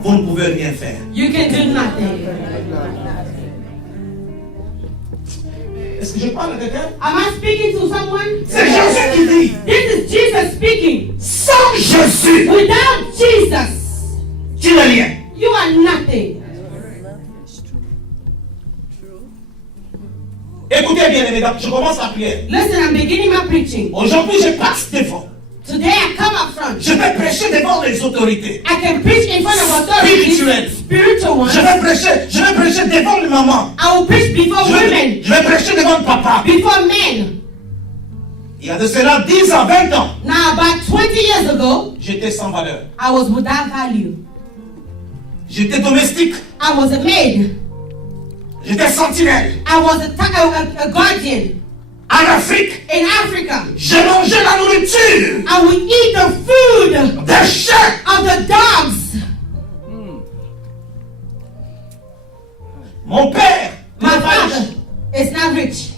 vous ne pouvez rien faire. you can do nothing. Est-ce que je parle à quelqu'un? Am I speaking to someone? C'est Jésus qui dit, This is Jesus speaking. sans Jésus, Without Jesus, tu n'es rien. you are nothing. Écoutez bien, les mesdames, je commence la prière. Listen, I'm beginning my preaching. Aujourd'hui, je passe devant. Today I come up front. Je vais prêcher devant les autorités. I can preach in front of authorities, Spirituel. spiritual ones. Je vais prêcher devant les mamans. I will preach before women, Je vais prêcher devant le papa. before men. Il y a de cela 10 ans, 20 ans, Now, about 20 years ago, j'étais sans valeur. I was without value. J'étais domestique. I was a maid. J'étais sentinelle. I was a guardian. En Afrique, In Africa, j'ai mangé la nourriture I would eat the food des chiens. of the dogs. Mon père My n'était pas riche. father is not rich.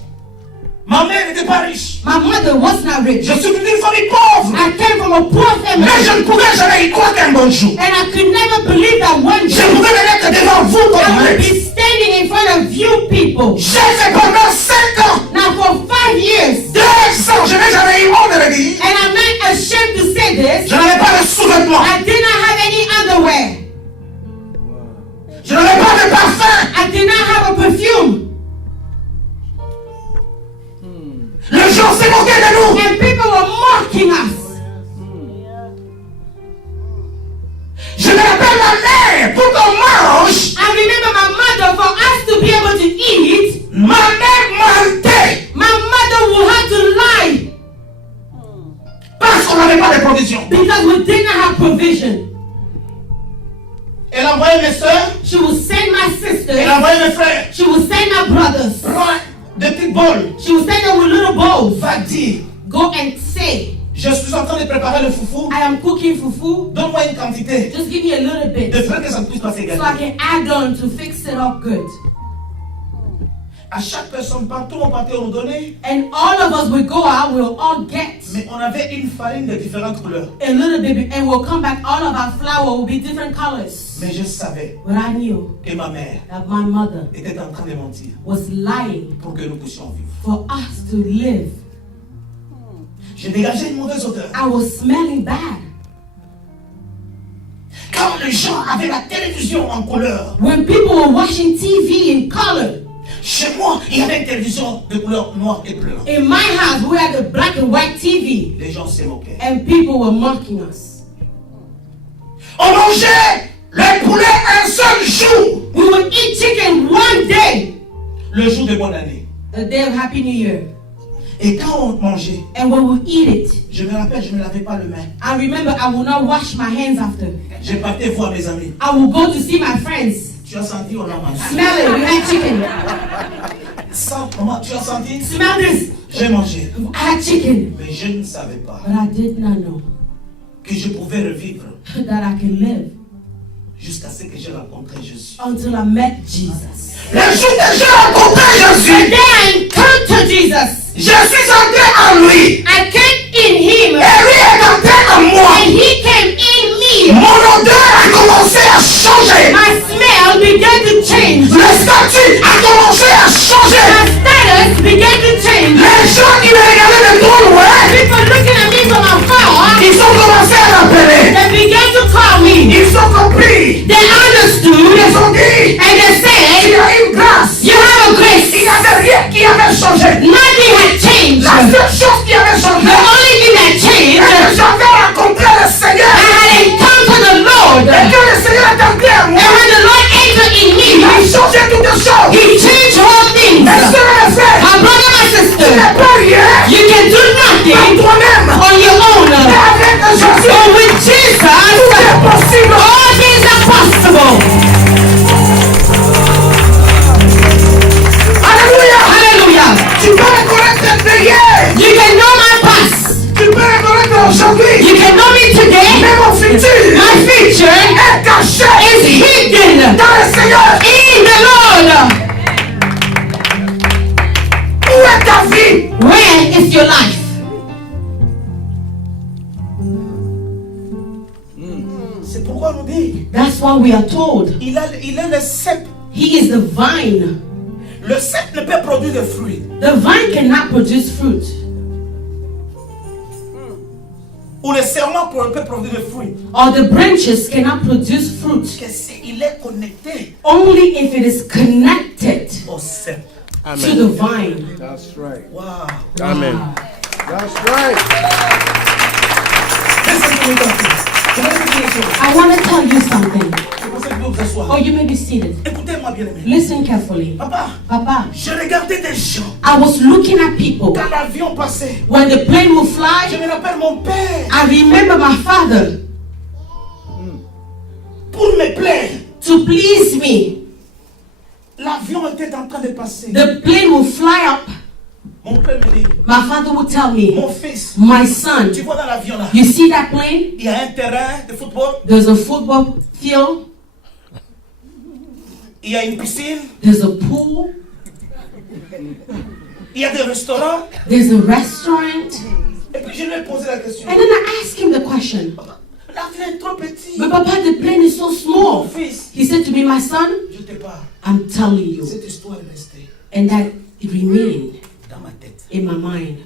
Ma mère n'était pas riche. My mother was not rich. Je suis venu d'une famille pauvre. I came from a poor family. Mais je ne pouvais jamais y croire qu'un bon jour, And I could never believe that one je day pouvais me mettre devant vous I comme would maître. be standing in front of you people. J'ai fait pendant 5 ans, Now for 5 years, 2 ans, je n'ai jamais eu honte de le dire. and I'm not ashamed to say this, Je n'avais pas de sous-vêtements. I did not have any underwear. Je n'avais pas de parfum. I did not have a perfume. Les gens se moquaient de nous. And people were mocking us. Je me rappelle ma mère, pour qu'on mange, I remember my mother, for us to be able to eat, ma mère mentait. my mother would have to lie Parce qu'on n'avait pas de provision. because we did not have provision. Elle envoyait mes soeurs, She would send my elle sisters, envoyait mes frères. she would send my brothers, Prends des petites bols. she would send them with little bowls. Va dire, Go and say, je suis en train de préparer le foufou. I am cooking fufu. Donne-moi une quantité Just give me a little de bit frais que ça ne puisse pas so I s'égaler. can add on to fix it up good. À chaque personne, partout on partait, on nous donnait. And all of us will go out, we'll all get Mais on avait une farine de différentes couleurs. a little bit, and we'll come back. All of our flour will be different colors. Mais je savais But I knew que ma mère that my mother était en train de mentir was lying pour que nous puissions vivre. for us to live. Je dégageais une mauvaise odeur. I was smelling bad. Quand les gens avaient la télévision en couleur, When people were watching TV in color, chez moi, il y avait une télévision de couleur noire et blanc. in my house we had a black and white TV, Les gens se moquaient. and people were mocking us. On mangeait les poulets un seul jour. We would eat chicken one day, Le jour de bonne année. the day of Happy New Year. Et quand on mangeait, And when we eat it, je me rappelle, je ne lavais pas le main. I remember I would not wash my hands after. Je partais voir mes amis. I would go to see my friends. Tu as senti, on a mangé. Smell it, we had chicken. Sans, maman, tu as senti? Smell this, J'ai mangé. I had chicken. Mais je ne savais pas But I did not know que je pouvais revivre that I can live jusqu'à ce que j'ai rencontré Jésus. until I met Jesus. Le jour que j'ai rencontré The Jésus, day I encountered Jesus, je suis entré en lui. I came in him, Et lui est entré en moi. and he came in me. Mon odeur a commencé à changer. My smell began to change. Le statut a commencé à changer. My status began to change. Les gens qui me regardaient de trop loin, People looking at me from afar, ils ont commencé à m'appeler. they began to call me. Ils ont compris. They understood, Ils ont dit, and they il said, y a une grâce. you have a Il grace. n'y avait rien qui avait changé. Nothing had changed. La seule chose qui avait changé, The only thing that c'est que changed, j'avais rencontré le Seigneur. I had encountered the Lord. Et que le Seigneur est entré en And moi, when the Lord entered in il a me, changé toutes choses. he changed all things. Mes soeurs et mes frères, My brother, my tu sister, n'es pas rien. you can do Par nothing toi C'est pourquoi on nous dit, That's why we are told il est le cep. he is the vine. Le cep ne peut produire de fruits. The vine cannot produce fruit. Ou le serment ne peut produire de fruits. Or the branches cannot produce fruit. Que il est connecté Only if it is connected au cep. to the vine. That's right. Wow. Amen. That's right. I want to tell you something. Oh, Or you may be seated. écoutez-moi bien aimé. Listen carefully. Papa, Papa, je regardais des gens. I was looking at people. Quand l'avion passait, When the plane will je fly, me rappelle mon père. I remember my father. Pour me plaire, To please me, l'avion était en train de passer. the plane will fly up. Mon père me dit, My father will tell me, mon fils, my son, tu vois dans l'avion là, you see that plane? il y a un terrain de football, There's a football field, il y a une piscine, there's a pool, il y a des restaurants. there's a restaurant. Et puis je lui ai posé la question. And then I asked him the question, L'avion est trop petit. but Papa, the plane is so Mon small. fils, He said to me, my son, je te parle. I'm telling you. Cette histoire est restée And that it remained dans ma tête. in my mind.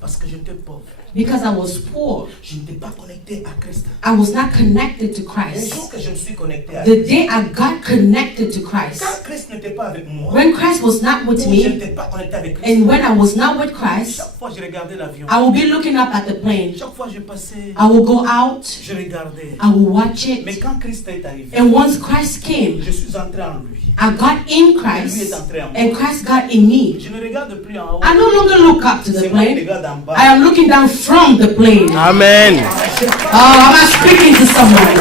Parce que j'étais pauvre. Because I was poor. Je n'étais pas connecté à Christ. I was not connected to Le Christ. jour que je me suis connecté à The Christ, day I got connected to Christ, quand Christ n'était pas avec moi, when Christ was not with je me, n'étais pas connecté avec Christ, and when I was not with Christ, chaque fois je regardais l'avion. I will be looking up at the plane. Chaque fois je passais, I will go out. je regardais. I will watch Mais it. quand Christ est arrivé, And once Christ came, je suis entré en lui. I got in Christ, and Christ got in me. Je ne regarde plus en haut. I no longer look up to the C'est moi qui plane. regarde en bas. I am looking down from the plane. Amen. Oh, am I speaking to someone?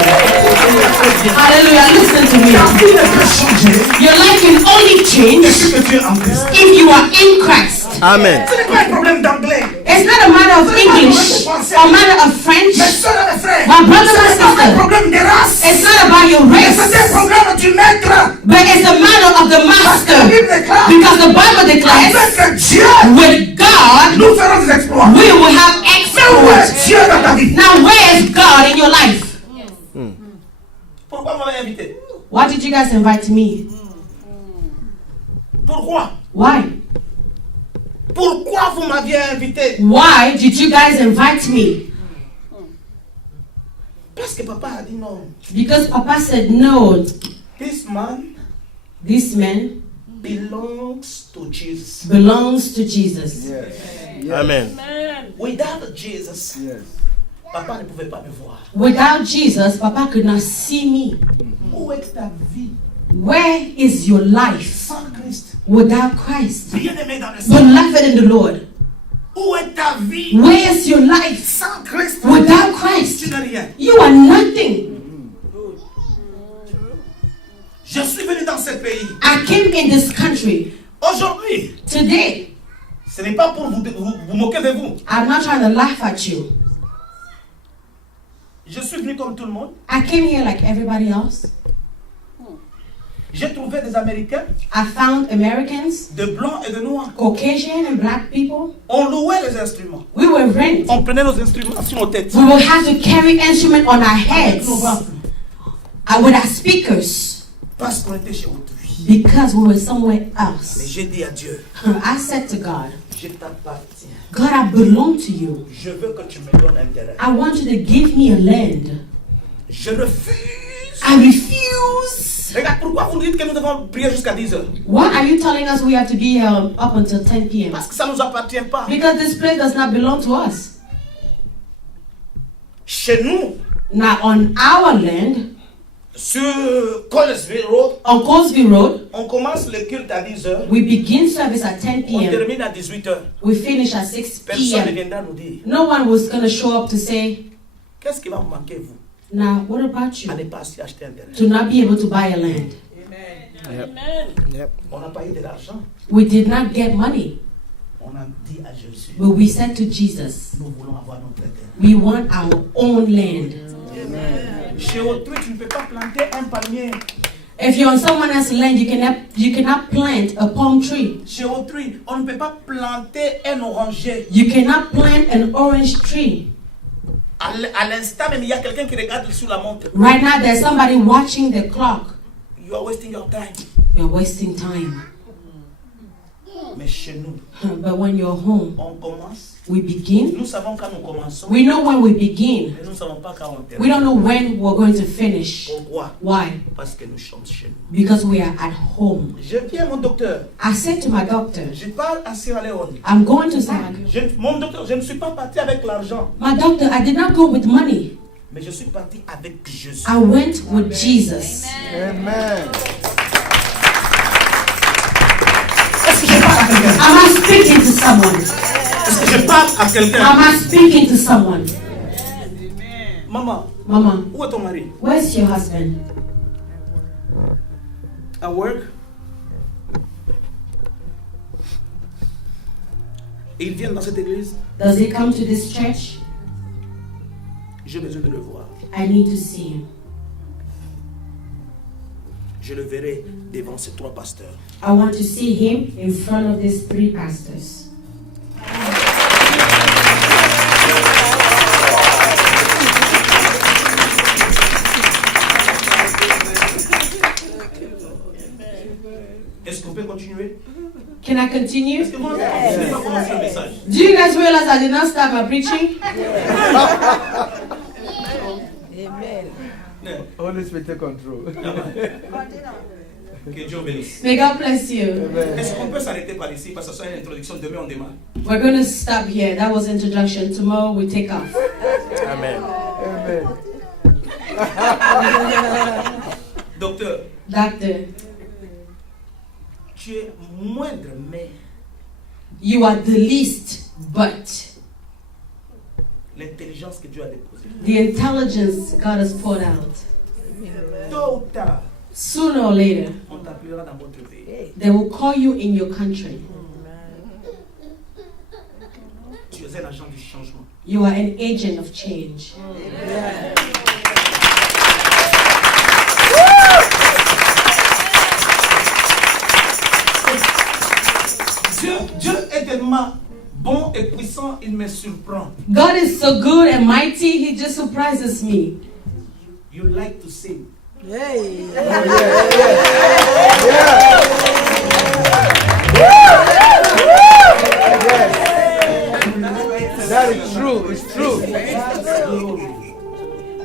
Hallelujah, listen to me. Ta vie ne peut changer Your life can only change si tu es en Christ. if you are in Christ. Amen. Ce n'est pas un problème d'anglais. It's not a matter of English or a matter of French. Mes soeurs et mes frères, My brother, ce my n'est pas un sister. problème de race. It's not about your Mais c'est un race, problème du maître. but it's a matter of the La master. Bible déclare, Because the Bible declares, avec Dieu, with God, nous ferons des exploits. we will have Mais où est exploits. Dieu dans ta vie? Now, where is God in your life? Pourquoi vous m'avez invité? Why did you guys invite me? Pourquoi? Why? Pourquoi vous m'aviez invité? Why did you guys invite me? Parce que papa a dit non. Because Papa said, no, This man this man belongs to Jesus. belongs to Jesus. Yes. Amen. Without Jesus, Yes. papa ne pouvait pas me voir. Without Jesus, Papa could not see me. Où est ta vie Where is your life sans Christ? without Christ? Bien-aimé dans le Seigneur. Beloved in the Lord, Où est ta vie where is your life sans Christ? without Christ? Tu n'as rien. You are nothing. Je suis venu dans ce pays. I came in this country Aujourd'hui, today. ce n'est pas pour vous moquer de vous. I'm not trying to laugh at you. Je suis venu comme tout le monde. I came here like everybody else. J'ai trouvé des Américains, I found Americans, de blancs et de noirs. Caucasian and black people. On louait les instruments. We were rent. On prenait nos instruments sur nos têtes. We will have to carry instrument on our heads Nos baffles. with our speakers Parce qu'on était chez autrui. because we were somewhere Mais else. j'ai dit à Dieu, I said to God, je t'appartiens. God, I belong to you. Je veux que tu me donnes un terrain. I want you to give me a land. Je refuse. I refuse. Regarde, pourquoi vous dites que nous devons prier jusqu'à 10 heures? Why are you telling us we have to be up until 10 p.m.? Parce que ça ne nous appartient pas. Because this place does not belong to us. Chez nous, Now, on our land, sur Collinsville Road, on Colesville Road, on commence le culte à 10 heures. we begin service at 10 On p.m. termine à 18 heures. We finish at 6 Personne ne p.m. viendra nous dire, No one was going to show up to say, qu'est-ce qui va vous manquer, vous, now, what about à ne you? pas acheter un terrain? To not be able to buy a land. On n'a pas eu de l'argent. We did not get money, On a dit à Jésus, but we said to Jesus, nous voulons avoir notre terrain. we want our own land. Chez autrui, tu ne peux pas planter un palmier. If you're on someone else's land, you cannot plant a palm tree. Chez autrui, on ne peut pas planter un oranger. You cannot plant an orange tree. À l'instant même, il y a quelqu'un qui regarde sur la montre. Right now, there's somebody watching the clock. You are wasting your time. You're wasting time. Mais chez nous, But when you're home, on commence. we begin. Nous savons quand nous commençons. We know when we begin. Mais nous ne savons pas quand on termine. We don't know when we're going to finish. Pourquoi? Why? Parce que nous sommes chez nous. Because we are at home. Je viens, mon docteur. I said to my doctor, Je parle à Sierra Leone. I'm going to Sierra Leone. Mon docteur, je ne suis pas parti avec l'argent. My doctor, I did not go with money. Mais je suis parti avec Jésus. I went with Jesus. Amen. Est-ce que je parle à quelqu'un? Am I speaking to someone? Est-ce que je parle à quelqu'un? Am I speaking to someone? Maman, Mama, où est ton mari? where's your husband? At work? Il vient dans cette église? Does he come to this church? J'ai besoin de le voir. I need to see him. Je le verrai devant ces 3 pasteurs. I want to see him in front of these 3 pastors. Est-ce qu'on peut continuer? Can I continue? Est-ce que moi, je n'ai pas commencé le message? Do you guys realize I did not start my preaching? Holy Spirit, take control. Que Dieu bénisse. May God bless you. Est-ce qu'on peut s'arrêter par ici parce que ça c'est une introduction, demain on démarre. We're going to stop here. That was introduction. Tomorrow we take off. Amen. Docteur, Doctor, tu es moindre, mais you are the least, but l'intelligence que Dieu a déposée. the intelligence God has poured out. Tôt ou tard, Sooner or later, on t'appellera dans votre pays. they will call you in your country. Tu es un agent du changement. You are an agent of change. Dieu est tellement bon et puissant, il me surprend. God is so good and mighty, He just surprises me. You like to sing. That is true. It's true.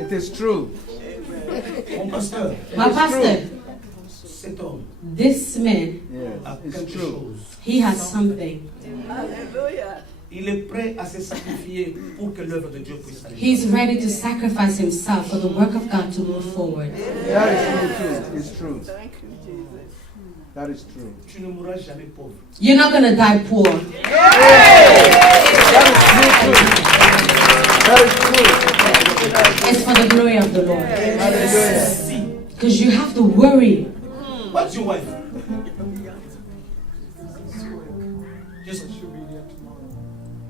It is true. Mon pasteur, My pastor, cet homme this man, a Yes, quelque it's true. chose. he has something. Il est prêt à se sacrifier pour que l'œuvre de Dieu puisse aller. He's ready to sacrifice himself for the work of God to move forward. That is true too. It's true. That is true. Tu ne mourras jamais pauvre. You're not going to die poor. That is true. It's for the glory of the Lord. Si. Because you have to worry. What's your wife? Just,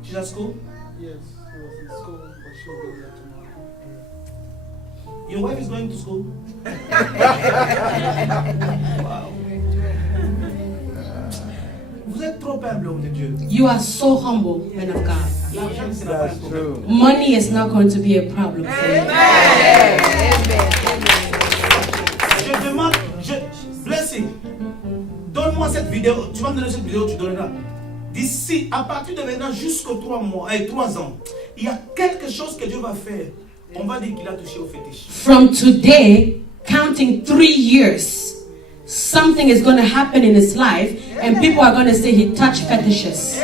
she's at school? Yes, she was in school, but she'll be here tomorrow. Your wife is going to school? Wow. Vous êtes trop humble, homme de Dieu. You are so humble, man of God. L'argent, c'est pas un That's problème. true. Money is not going to be a problem for you. Je demande, Blessing, donne-moi cette vidéo. Tu vas me donner cette vidéo, tu donneras. D'ici, à partir de maintenant, jusqu'aux 3 ans, il y a quelque chose que Dieu va faire. On va dire qu'il a touché au fétiche. From today, counting 3 years, something is going to happen in his life, and people are going to say he touched fetishes.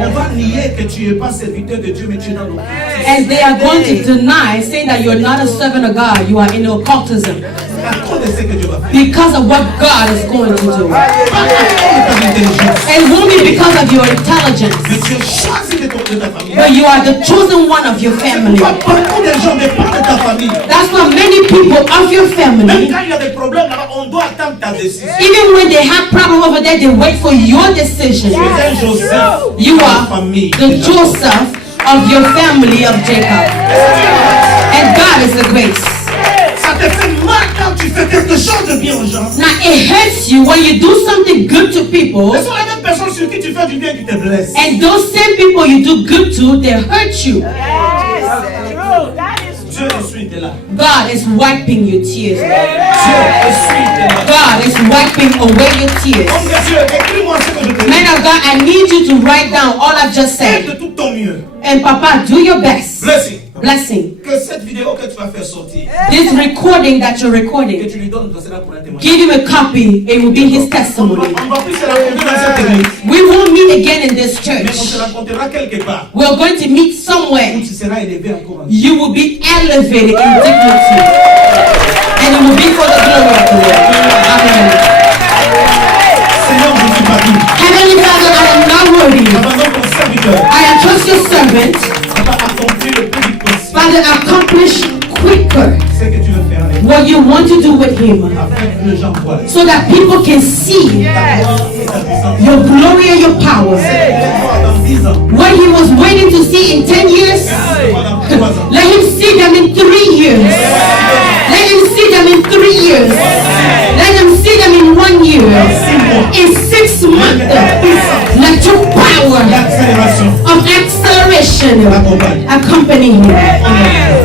On va nier que tu n'es pas serviteur de Dieu, mais tu es dans l'occultisme. And they are going to deny, saying that you're not a servant of God, you are in occultism. À cause de ce que Dieu va faire. Because of what God is going to do. Pas à cause de ton intelligence. And it won't be because of your intelligence, Mais tu es choisi de ta famille. but you are the chosen one of your family. Beaucoup de gens dépendent de ta famille. That's why many people of your Même family, quand il y a des problèmes là-bas, on doit attendre ta décision. even when they have problems over there, they wait for your decision. Tu es un Joseph You de ta are famille. the Joseph of your family of Jacob. And God is the grace. Ça te fait mal quand tu fais quelque chose de bien aux gens. Now it hurts you when you do something good to people, Ce sont les mêmes personnes sur qui tu fais du bien qui te blessent. and those same people you do good to, they hurt you. That's true. God is wiping your tears. Dieu essuie tes larmes. God is wiping away your Homme tears. de Dieu, écris-moi ce que je te dis. Man of God, I need you to write down all I've just Fais de said. tout ton mieux. And Papa, do your best. Blessing. Blessing. Que cette vidéo que tu vas faire sortir, This recording that you're que recording, tu lui donnes, c'est là pour un témoignage. give him a copy. It will be his On va testimony. plus se rencontrer dans cette église. We won't meet again in this Mais on se church. rencontrera quelque part. We're going to meet somewhere. Où tu seras élevé encore. You will be elevated in dignity. And it will be for the glory of the Lord. Amen. Seigneur, je suis parti. Heavenly Father, I am not worthy. Abandonne ton serviteur. I am just your servant. On va accomplir le plus vite possible. Father, accomplish quicker Ce que tu veux faire avec what you want to do with him, afin que les gens voient so that people can see ta gloire et ta puissance. your glory and your power. Toi, dans 10 ans, What he was waiting to see in 10 years, toi, dans 3 ans. let him see them in 3 years. Let him see them in 3 years. Let him see them in 1 year. In 6 months, let your power L'accélération. of acceleration accompany him.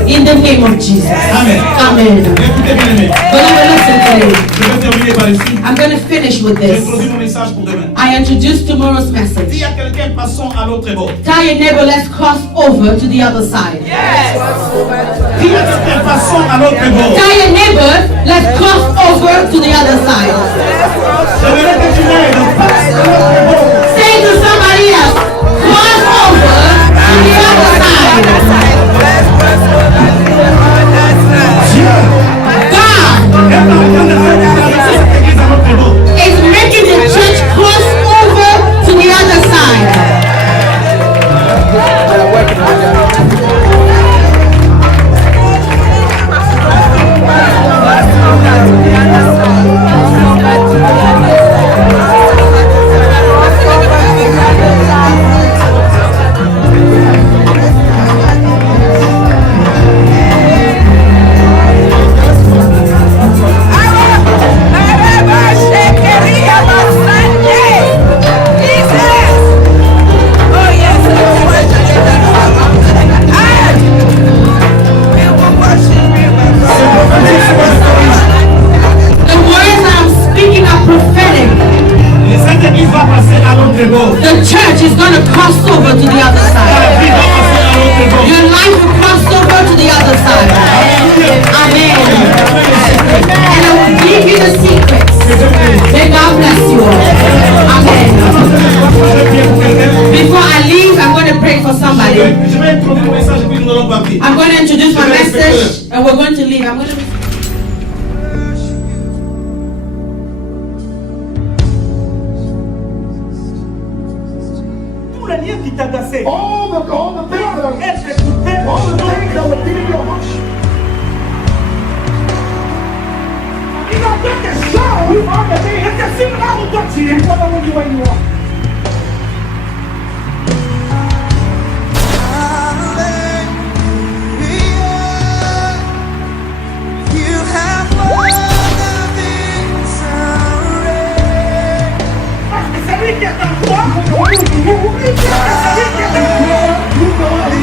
In the name of Jesus. Amen. Amen. Écoutez, bien aimé. Beloved, listen today. Je vais terminer par ici. I'm going to finish with this. J'introduis mon message pour demain. I introduce tomorrow's Dis message. à quelqu'un, passons à l'autre bord. Tell your neighbor, let's cross over to the other side. Dis à quelqu'un, passons à l'autre bord. Tell your neighbor, let's cross over to the other side. J'aimerais que tu m'aides. Passe à l'autre bord. Say to somebody else, cross over to the other side. God Et par le temps de cette église à l'autre bord. is making the church cross over to the other side. The words I'm speaking are prophetic. Cette église va passer à l'autre bord. The church is going to cross over to the other Ta side. vie va passer à l'autre bord. Your life will cross over to the other side. Amen. And I will give you the secrets. May God bless you all. Amen. Je prie pour quelqu'un. Before I leave, I'm going to pray for somebody. Je vais introduire mon message et puis nous allons partir. I'm going to introduce my message and we're going to leave. I'm going to Tous les liens qui t'agaçaient. All the things that Être écouté. all the things that were giving you a much. Il a fait des choses. Et que si là où toi tu es, comment on dit où il est. Parce que celui qui est en toi, oublie que celui qui est en toi,